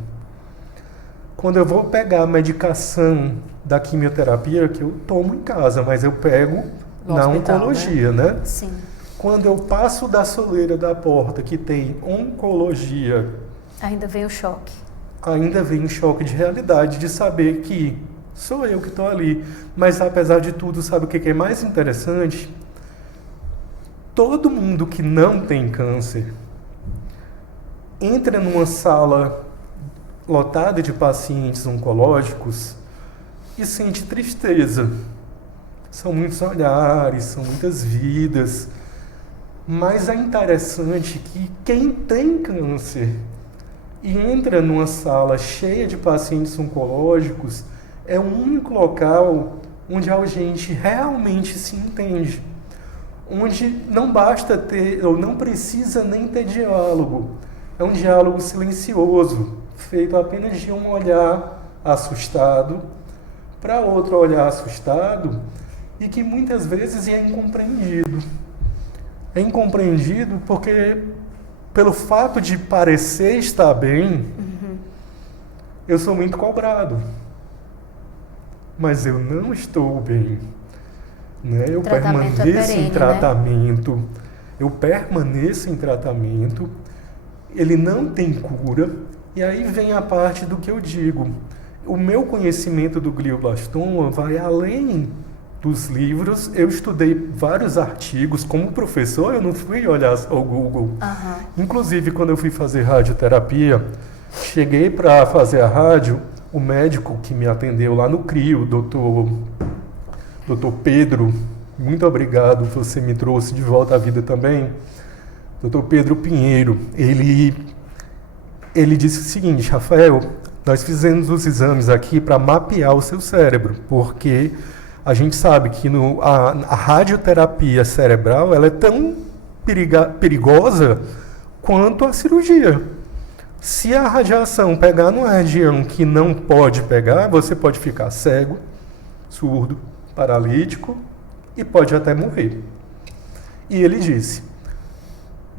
Quando eu vou pegar a medicação da quimioterapia, que eu tomo em casa, mas eu pego na hospital, oncologia, né? Sim. Quando eu passo da soleira da porta que tem oncologia, Ainda vem o choque. ainda vem um choque de realidade de saber que sou eu que estou ali. Mas apesar de tudo, sabe o que é mais interessante? Todo mundo que não tem câncer entra numa sala lotada de pacientes oncológicos e sente tristeza. São muitos olhares, são muitas vidas. Mas é interessante que quem tem câncer e entra numa sala cheia de pacientes oncológicos é o único local onde a gente realmente se entende. Onde não basta ter, ou não precisa nem ter diálogo. É um diálogo silencioso, feito apenas de um olhar assustado para outro olhar assustado e que muitas vezes é incompreendido. É incompreendido porque, pelo fato de parecer estar bem, eu sou muito cobrado. Mas eu não estou bem. Né? Eu Tratamento permaneço perene, em tratamento. Eu permaneço em tratamento. Ele não tem cura. E aí vem a parte do que eu digo. O meu conhecimento do glioblastoma vai além dos livros. Eu estudei vários artigos. Como professor, eu não fui olhar ao Google. Inclusive, quando eu fui fazer radioterapia, cheguei para fazer a rádio, o médico que me atendeu lá no CRIO, doutor Pedro, muito obrigado, você me trouxe de volta à vida também. Doutor Pedro Pinheiro, ele disse o seguinte: Rafael, nós fizemos os exames aqui para mapear o seu cérebro, porque a gente sabe que a radioterapia cerebral ela é tão perigosa quanto a cirurgia. Se a radiação pegar numa região que não pode pegar, você pode ficar cego, surdo, paralítico e pode até morrer. E ele disse: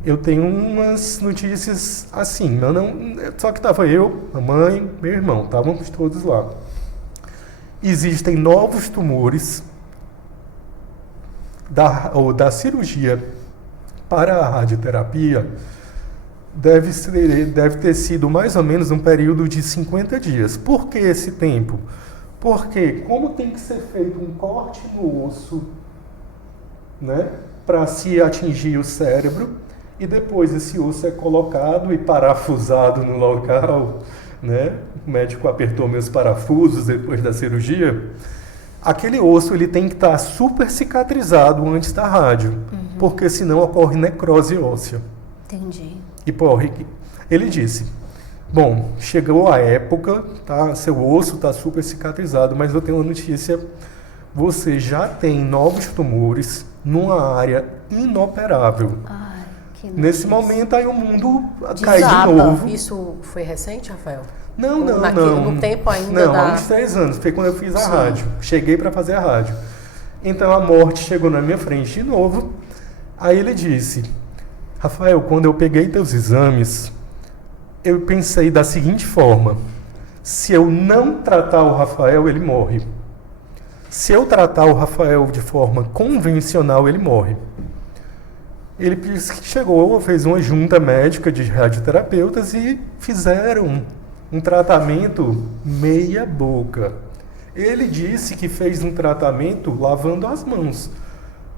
eu tenho umas notícias assim, só que estava eu, a mãe, meu irmão, estávamos todos lá. Existem novos tumores da cirurgia para a radioterapia. Deve ter sido mais ou menos um período de 50 dias. Por que esse tempo? Porque como tem que ser feito um corte no osso, né, para se atingir o cérebro, e depois esse osso é colocado e parafusado no local, né? O médico apertou meus parafusos depois da cirurgia. Aquele osso ele tem que estar super cicatrizado antes da rádio, porque senão ocorre necrose óssea. Entendi. Ele disse: bom, chegou a época, tá? Seu osso está super cicatrizado, mas eu tenho uma notícia: você já tem novos tumores numa área inoperável. Ai, que Nesse notícia. momento aí o mundo cai de Desaba. novo. Isso foi recente, Rafael? Não. No tempo ainda Não, há uns 3 anos. Foi quando eu fiz a rádio. Cheguei para fazer a rádio. Então a morte chegou na minha frente de novo. Aí ele disse: Rafael, quando eu peguei teus exames, eu pensei da seguinte forma: se eu não tratar o Rafael, ele morre. Se eu tratar o Rafael de forma convencional, ele morre. Ele chegou, fez uma junta médica de radioterapeutas e fizeram um tratamento meia boca. Ele disse que fez um tratamento lavando as mãos.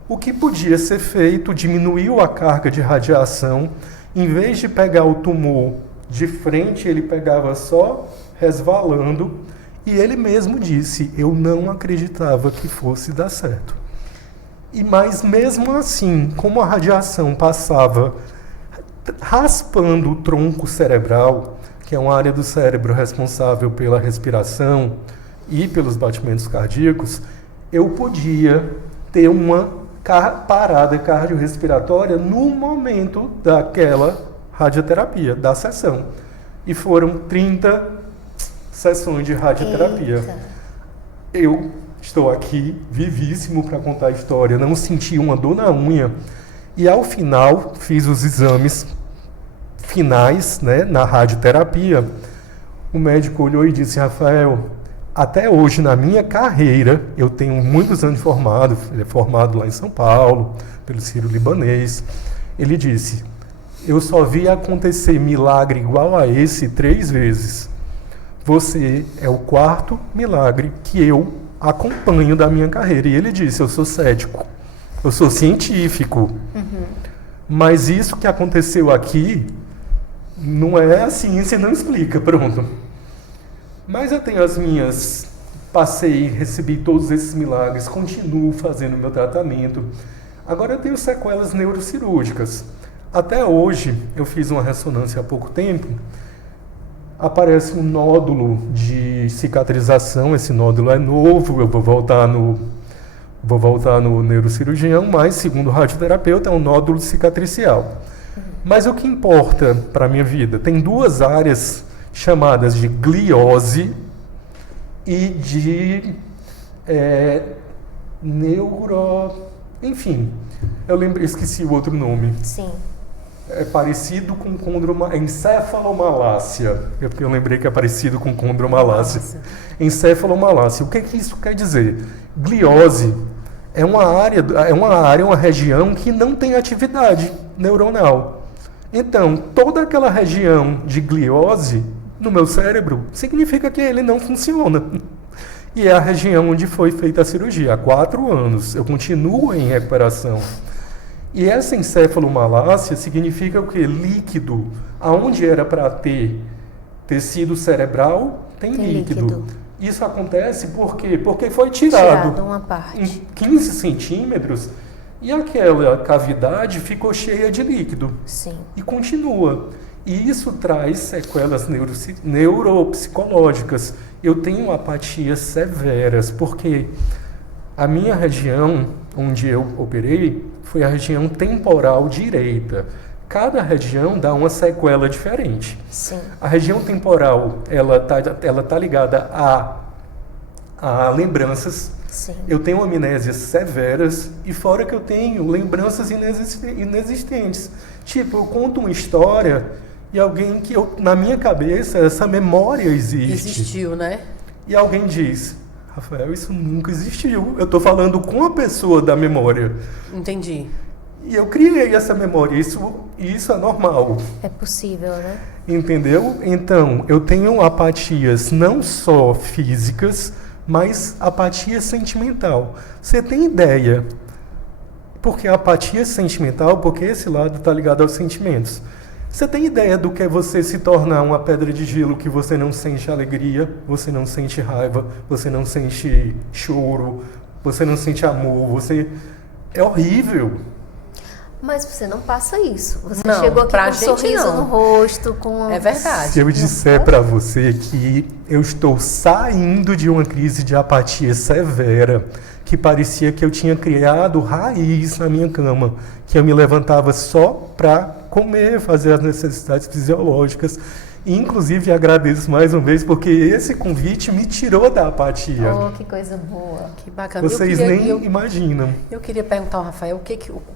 O que podia ser feito, diminuiu a carga de radiação. Em vez de pegar o tumor de frente, ele pegava só resvalando. E ele mesmo disse: eu não acreditava que fosse dar certo. Mas mesmo assim, como a radiação passava raspando o tronco cerebral, que é uma área do cérebro responsável pela respiração e pelos batimentos cardíacos, eu podia ter uma parada cardiorrespiratória no momento daquela radioterapia, da sessão. E foram 30 sessões de radioterapia. Eita. Eu estou aqui, vivíssimo, para contar a história. Não senti uma dor na unha. E ao final, fiz os exames finais, né, na radioterapia. O médico olhou e disse: Rafael, até hoje na minha carreira, eu tenho muitos anos de formado, ele é formado lá em São Paulo, pelo Sírio-Libanês. Ele disse: eu só vi acontecer milagre igual a esse 3 vezes. Você é o 4º milagre que eu acompanho da minha carreira. E ele disse: eu sou cético, eu sou científico. Mas isso que aconteceu aqui não é a ciência, não explica, pronto. Mas eu tenho as minhas, passei, recebi todos esses milagres, continuo fazendo meu tratamento. Agora eu tenho sequelas neurocirúrgicas. Até hoje, eu fiz uma ressonância há pouco tempo, aparece um nódulo de cicatrização, esse nódulo é novo, eu vou voltar no neurocirurgião, mas segundo o radioterapeuta é um nódulo cicatricial. Mas o que importa para a minha vida? Tem 2 áreas chamadas de gliose e de enfim, esqueci o outro nome. Sim. É parecido com encefalomalácia. Eu lembrei que é parecido com condromalácia. Encefalomalácia. O que isso quer dizer? Gliose é uma região que não tem atividade neuronal. Então, toda aquela região de gliose no meu cérebro significa que ele não funciona. E é a região onde foi feita a cirurgia. Há 4 anos. Eu continuo em recuperação. E essa encefalomalácia significa o quê? Líquido. Aonde era para ter tecido cerebral, tem líquido. Isso acontece por quê? Porque foi tirado uma parte. em 15 centímetros e aquela cavidade ficou cheia de líquido. Sim. E continua. E isso traz sequelas neuropsicológicas. Eu tenho apatias severas, porque a minha região onde eu operei foi a região temporal direita. Cada região dá uma sequela diferente. Sim. A região temporal, ela tá ligada a lembranças. Sim. Eu tenho amnésias severas e fora que eu tenho lembranças inexistentes. Tipo, eu conto uma história e alguém que na minha cabeça essa memória existe. Existiu, né? E alguém diz: Rafael, isso nunca existiu. Eu estou falando com a pessoa da memória. Entendi. E eu criei essa memória. Isso é normal. É possível, né? Entendeu? Então, eu tenho apatias não só físicas, mas apatia sentimental. Você tem ideia? Porque a apatia sentimental, porque esse lado está ligado aos sentimentos. Você tem ideia do que é você se tornar uma pedra de gelo que você não sente alegria, você não sente raiva, você não sente choro, você não sente amor, é horrível. Mas você não passa isso. Você Não, chegou aqui pra com um gente sorriso não. no rosto, com... É verdade. Se eu disser para você que eu estou saindo de uma crise de apatia severa, que parecia que eu tinha criado raiz na minha cama, que eu me levantava só para comer, fazer as necessidades fisiológicas. E, inclusive, agradeço mais uma vez, porque esse convite me tirou da apatia. Oh, que coisa boa. Que bacana. Vocês nem imaginam. Eu queria perguntar ao Rafael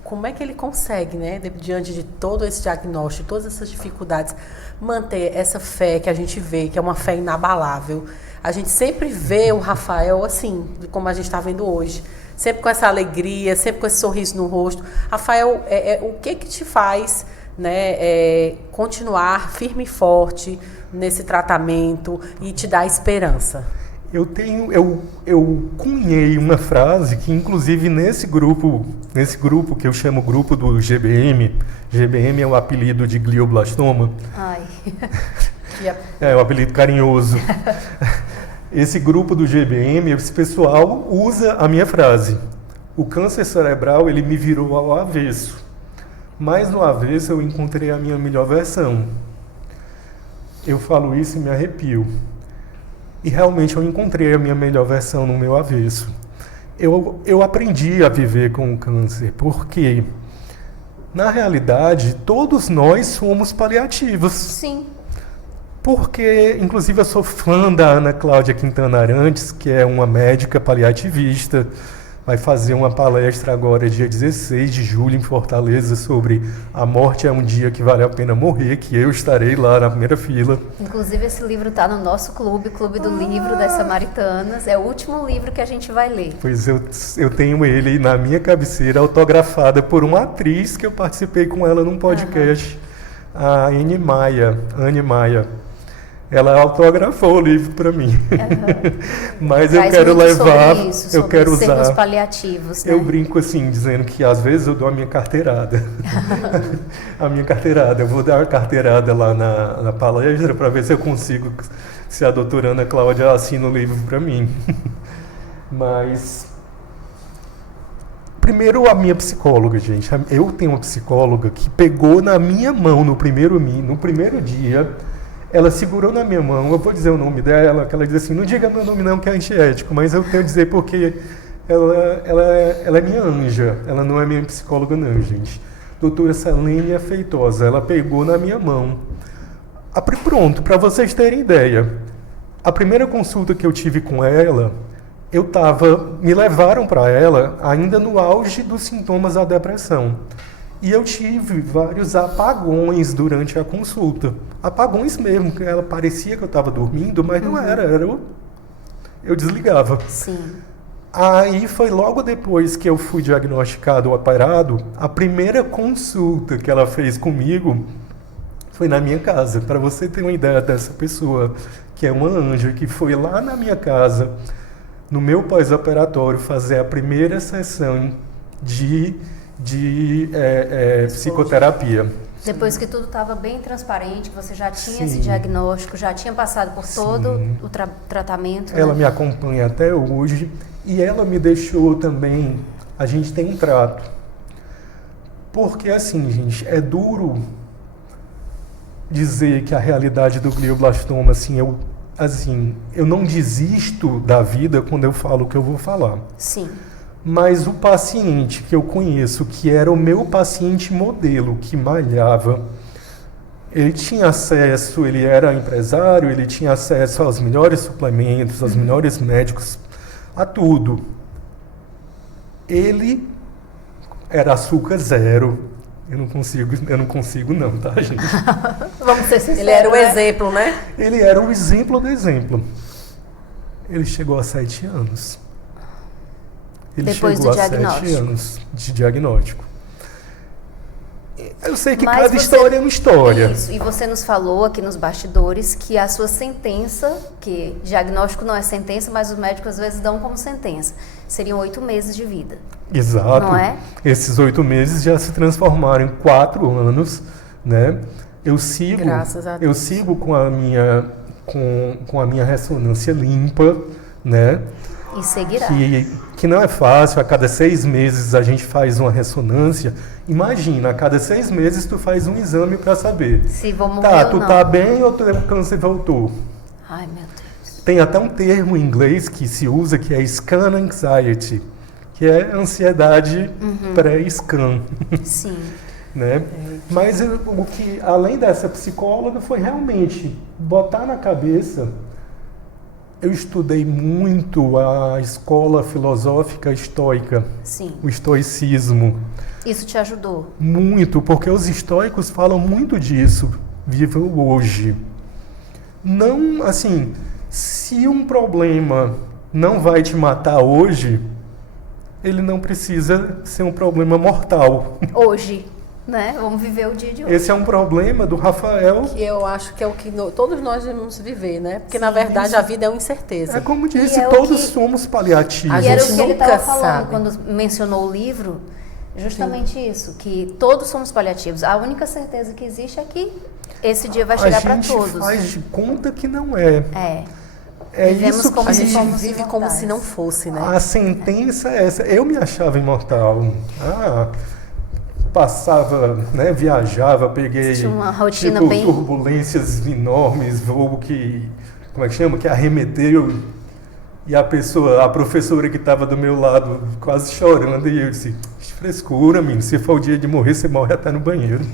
como é que ele consegue, né, diante de todo esse diagnóstico, todas essas dificuldades, manter essa fé que a gente vê, que é uma fé inabalável. A gente sempre vê o Rafael assim, como a gente está vendo hoje. Sempre com essa alegria, sempre com esse sorriso no rosto. Rafael, o que te faz, né, continuar firme e forte nesse tratamento e te dar esperança? Eu cunhei uma frase que, inclusive, nesse grupo que eu chamo grupo do GBM é o apelido de glioblastoma. Ai. É um apelido carinhoso. Esse grupo do GBM, esse pessoal usa a minha frase: o câncer cerebral, ele me virou ao avesso, mas no avesso eu encontrei a minha melhor versão. Eu falo isso e me arrepio. E realmente eu encontrei a minha melhor versão no meu avesso. Eu aprendi a viver com o câncer, porque, na realidade, todos nós somos paliativos. Sim. Porque, inclusive, eu sou fã da Ana Cláudia Quintana Arantes, que é uma médica paliativista. Vai fazer uma palestra agora, dia 16 de julho, em Fortaleza, sobre a morte é um dia que vale a pena morrer, que eu estarei lá na primeira fila. Inclusive, esse livro está no nosso clube, Clube do Livro das Samaritanas. É o último livro que a gente vai ler. Pois eu tenho ele na minha cabeceira, autografada por uma atriz que eu participei com ela num podcast, a Anne Maia. Ela autografou o livro para mim. Mas Traz eu quero muito levar, sobre isso, eu quero sobre usar. Os paliativos, né? Eu brinco assim, dizendo que às vezes eu dou a minha carteirada. A minha carteirada. Eu vou dar a carteirada lá na palestra para ver se eu consigo, se a doutora Ana Cláudia assina o livro para mim. Mas primeiro a minha psicóloga, gente. Eu tenho uma psicóloga que pegou na minha mão no primeiro dia. Ela segurou na minha mão, eu vou dizer o nome dela, que ela diz assim, não diga meu nome não, que é antiético, mas eu tenho que dizer porque ela é minha anja, ela não é minha psicóloga não, gente. Doutora Selênia Feitosa, ela pegou na minha mão. Pronto, para vocês terem ideia, a primeira consulta que eu tive com ela, me levaram para ela ainda no auge dos sintomas da depressão. E eu tive vários apagões durante a consulta. Apagões mesmo, que ela parecia que eu estava dormindo, mas não era eu desligava. Sim. Aí foi logo depois que eu fui diagnosticado ou operado, a primeira consulta que ela fez comigo foi na minha casa. Para você ter uma ideia dessa pessoa, que é uma anja, que foi lá na minha casa, no meu pós-operatório, fazer a primeira sessão de psicoterapia. Depois que tudo estava bem transparente, você já tinha Sim. esse diagnóstico, já tinha passado por todo o tratamento. Ela né? me acompanha até hoje e ela me deixou também. A gente tem um trato. Porque assim, gente, é duro dizer que a realidade do glioblastoma, eu não desisto da vida quando eu falo o que eu vou falar. Sim. Mas o paciente que eu conheço, que era o meu paciente modelo, que malhava, ele tinha acesso, ele era empresário, ele tinha acesso aos melhores suplementos, aos melhores médicos, a tudo. Ele era açúcar zero. Eu não consigo não, tá, gente? Vamos ser sinceros. Ele era o né? exemplo, né? Ele era o exemplo do exemplo. Ele chegou a 7 anos. Ele Depois chegou do a 7 diagnóstico. anos de diagnóstico. Eu sei que Mas cada história é uma história. Isso, e você nos falou aqui nos bastidores que a sua sentença, que diagnóstico não é sentença, mas os médicos às vezes dão como sentença, seriam 8 meses de vida. Exato. Não é? Esses 8 meses já se transformaram em 4 anos, né? Graças a Deus. Eu sigo com a minha ressonância limpa, né? E seguirá. Que não é fácil, a cada 6 meses a gente faz uma ressonância. Imagina, a cada 6 meses tu faz um exame para saber. Se vou morrer Tá, ou tu não. tá bem ou o câncer voltou? Ai, meu Deus. Tem até um termo em inglês que se usa que é scan anxiety, que é ansiedade pré-scan. Sim. Né? Mas o que, além dessa psicóloga, foi realmente botar na cabeça. Eu estudei muito a escola filosófica estoica, Sim. o estoicismo. Isso te ajudou. Muito, porque os estoicos falam muito disso. Viva o hoje. Não, assim, se um problema não vai te matar hoje, ele não precisa ser um problema mortal. Hoje, né? Vamos viver o dia de hoje. Esse é um problema do Rafael. Que eu acho que é o que todos nós devemos viver, né? Porque, na verdade, a vida é uma incerteza. É como disse, é o todos que- somos paliativos. A E era o gente que ele nunca estava falando sabe. quando mencionou o livro, justamente isso, que todos somos paliativos. A única certeza que existe é que esse dia vai chegar para A gente todos. faz de conta que não é. É. É Vivemos isso como A que se gente fomos vive imortais. como se não fosse, né? a sentença é essa. Eu me achava imortal. Passava, né, viajava, peguei Tinha uma rotina tipo, bem- turbulências enormes, voo que, como é que chama? Que arremeteu e a professora que estava do meu lado quase chorando e eu disse, frescura, menino, se for o dia de morrer, você morre até no banheiro.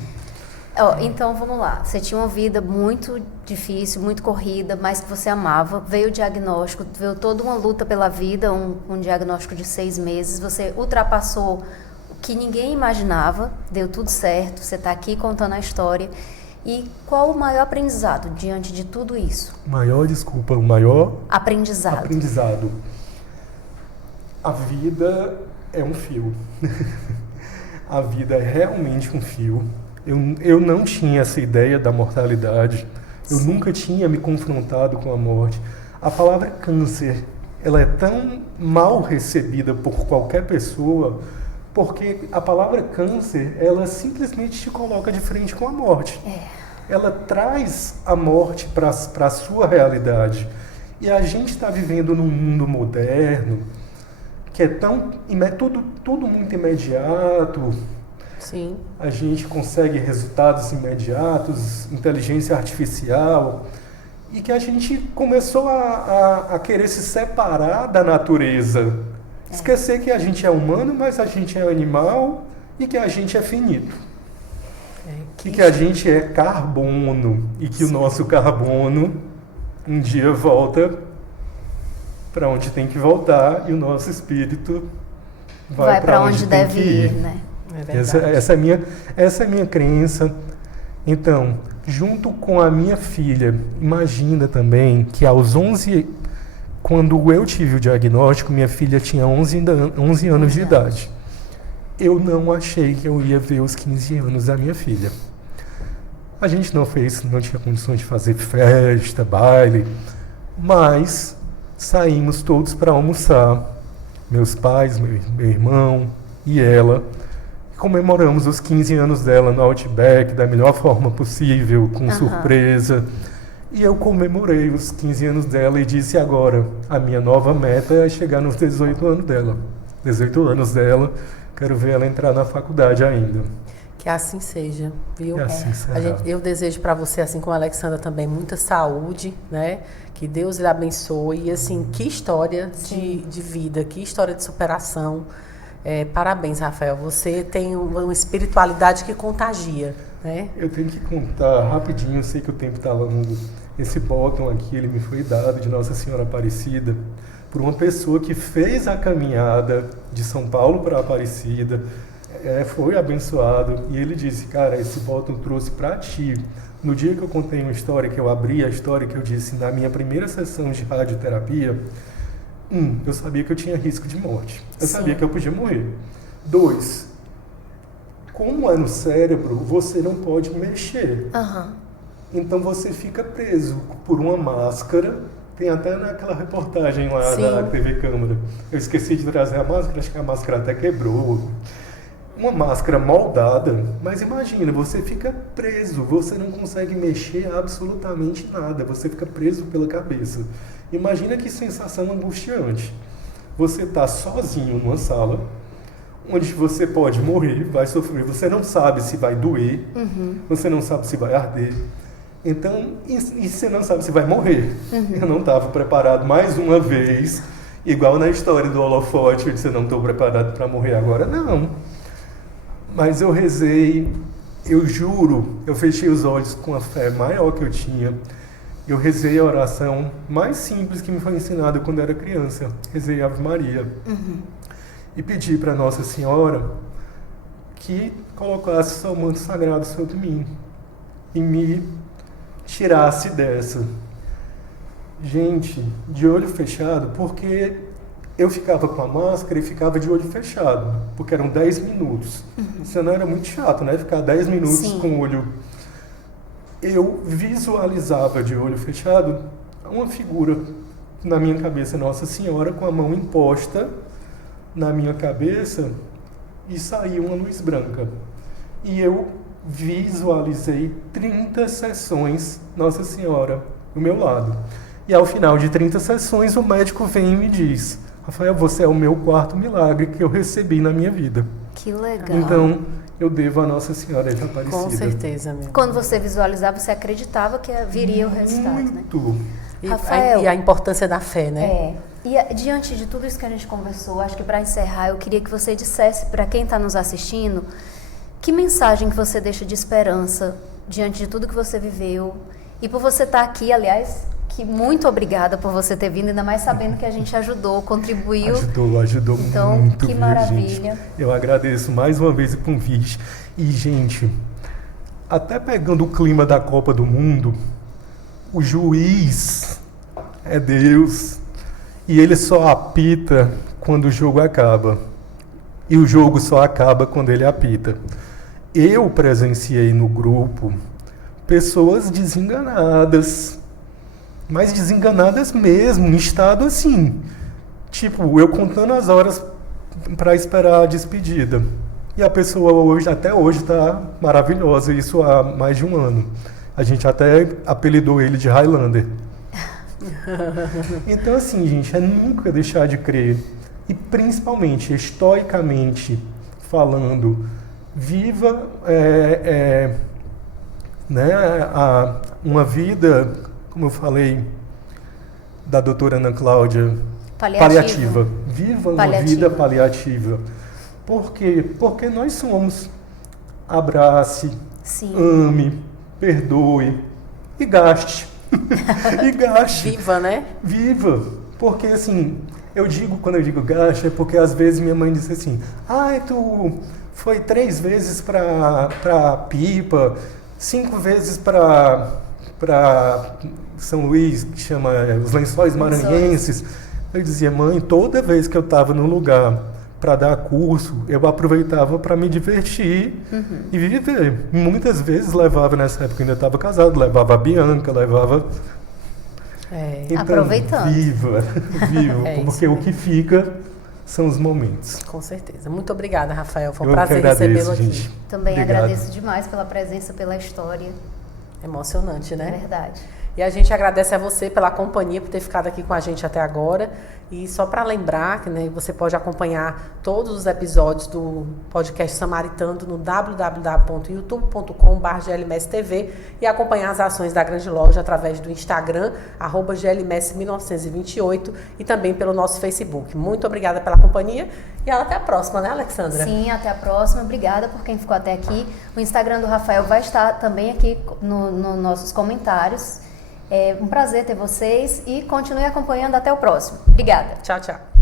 Então, vamos lá. Você tinha uma vida muito difícil, muito corrida, mas que você amava. Veio o diagnóstico, veio toda uma luta pela vida, um diagnóstico de 6 meses. Você ultrapassou o que ninguém imaginava, deu tudo certo. Você está aqui contando a história. E qual o maior aprendizado diante de tudo isso? O maior Aprendizado. A vida é um fio. A vida é realmente um fio. Eu não tinha essa ideia da mortalidade. Eu nunca tinha me confrontado com a morte. A palavra câncer, ela é tão mal recebida por qualquer pessoa, porque a palavra câncer, ela simplesmente te coloca de frente com a morte. Ela traz a morte para a sua realidade. E a gente está vivendo num mundo moderno que é tudo muito imediato. Sim. A gente consegue resultados imediatos, inteligência artificial, e que a gente começou a querer se separar da natureza. Esquecer que a gente é humano, mas a gente é animal e que a gente é finito. E que a gente é carbono e que o nosso carbono um dia volta para onde tem que voltar e o nosso espírito vai para onde deve ir, né? Essa é a minha crença. Então, junto com a minha filha, imagina também que aos 11, quando eu tive o diagnóstico, minha filha tinha 11 anos de idade. Eu não achei que eu ia ver os 15 anos da minha filha. A gente não tinha condições de fazer festa, baile, mas saímos todos para almoçar. Meus pais, meu irmão e ela. Comemoramos os 15 anos dela no Outback da melhor forma possível, com surpresa. E eu comemorei os 15 anos dela e disse agora, a minha nova meta é chegar nos 18 anos dela. 18 anos dela, quero ver ela entrar na faculdade ainda. Que assim seja, viu? Que assim será. Eu desejo para você, assim como a Alexandra também, muita saúde, né? Que Deus lhe abençoe. E assim, que história de vida, que história de superação. Parabéns, Rafael. Você tem uma espiritualidade que contagia, né? Eu tenho que contar rapidinho, eu sei que o tempo está longo. Esse bottom aqui, ele me foi dado de Nossa Senhora Aparecida por uma pessoa que fez a caminhada de São Paulo para Aparecida, foi abençoado, e ele disse, cara, esse bottom eu trouxe para ti. No dia que eu contei uma história, que eu abri a história, que eu disse na minha primeira sessão de radioterapia, eu sabia que eu tinha risco de morte. Eu sabia que eu podia morrer. 2, como é no cérebro, você não pode mexer. Então você fica preso por uma máscara. Tem até naquela reportagem lá da TV Câmara. Eu esqueci de trazer a máscara, acho que a máscara até quebrou. Uma máscara moldada, mas imagina, você fica preso, você não consegue mexer absolutamente nada, você fica preso pela cabeça. Imagina que sensação angustiante. Você está sozinho numa sala, onde você pode morrer, vai sofrer, você não sabe se vai doer, você não sabe se vai arder. Então, e você não sabe se vai morrer. Eu não estava preparado mais uma vez, igual na história do holofote, eu disse, eu não estou preparado para morrer agora, não. Mas eu rezei, eu juro, eu fechei os olhos com a fé maior que eu tinha. Eu rezei a oração mais simples que me foi ensinada quando era criança. Rezei Ave Maria. E pedi para Nossa Senhora que colocasse seu manto sagrado sobre mim e me tirasse dessa. Gente, de olho fechado, porque eu ficava com a máscara e ficava de olho fechado, porque eram 10 minutos. Isso não era muito chato, né? Ficar 10 minutos com o olho. Eu visualizava de olho fechado uma figura na minha cabeça, Nossa Senhora, com a mão imposta na minha cabeça, e saiu uma luz branca. E eu visualizei 30 sessões Nossa Senhora do meu lado. E ao final de 30 sessões, o médico vem e me diz, Rafael, você é o meu 4º milagre que eu recebi na minha vida. Que legal. Então, eu devo a Nossa Senhora de Aparecida. Com certeza, meu. Quando você visualizava, você acreditava que viria o resultado, muito. Né? Rafael, E a importância da fé, né? E diante de tudo isso que a gente conversou, acho que para encerrar, eu queria que você dissesse para quem está nos assistindo que mensagem que você deixa de esperança diante de tudo que você viveu? E por você estar aqui, aliás, que muito obrigada por você ter vindo, ainda mais sabendo que a gente ajudou, contribuiu. Ajudou então, muito. Que maravilha. Gente. Eu agradeço mais uma vez o convite. E, gente, até pegando o clima da Copa do Mundo, o juiz é Deus e ele só apita quando o jogo acaba. E o jogo só acaba quando ele apita. Eu presenciei no grupo pessoas desenganadas, mas desenganadas mesmo, em estado assim, tipo, eu contando as horas para esperar a despedida. E a pessoa hoje, até hoje está maravilhosa, isso há mais de um ano. A gente até apelidou ele de Highlander. Então assim, gente, é nunca deixar de crer. E principalmente, estoicamente falando, viva uma vida, como eu falei, da doutora Ana Cláudia, paliativa. Viva uma vida paliativa. Por quê? Porque nós somos. Abrace, Sim. ame, perdoe e gaste. E gaste. Viva, né? Viva. Porque assim, quando eu digo gaste, é porque às vezes minha mãe disse assim, tu foi 3 vezes para Pipa, 5 vezes para São Luís, que chama os Lençóis Maranhenses. Eu dizia, mãe, toda vez que eu estava num lugar para dar curso, eu aproveitava para me divertir e viver. Muitas vezes levava, nessa época eu ainda estava casado, levava a Bianca, levava... Então, aproveitando. Viva, porque o que fica são os momentos. Com certeza. Muito obrigada, Rafael. Foi um Eu prazer recebê-lo aqui. Também Obrigado. agradeço demais pela presença, pela história. Emocionante, né? É verdade. E a gente agradece a você pela companhia, por ter ficado aqui com a gente até agora. E só para lembrar que você pode acompanhar todos os episódios do podcast Samaritando no www.youtube.com/glmstv e acompanhar as ações da Grande Loja através do Instagram, @glms1928 e também pelo nosso Facebook. Muito obrigada pela companhia e até a próxima, né, Alexandra? Sim, até a próxima. Obrigada por quem ficou até aqui. O Instagram do Rafael vai estar também aqui nos nossos comentários. É um prazer ter vocês e continue acompanhando até o próximo. Obrigada. Tchau, tchau.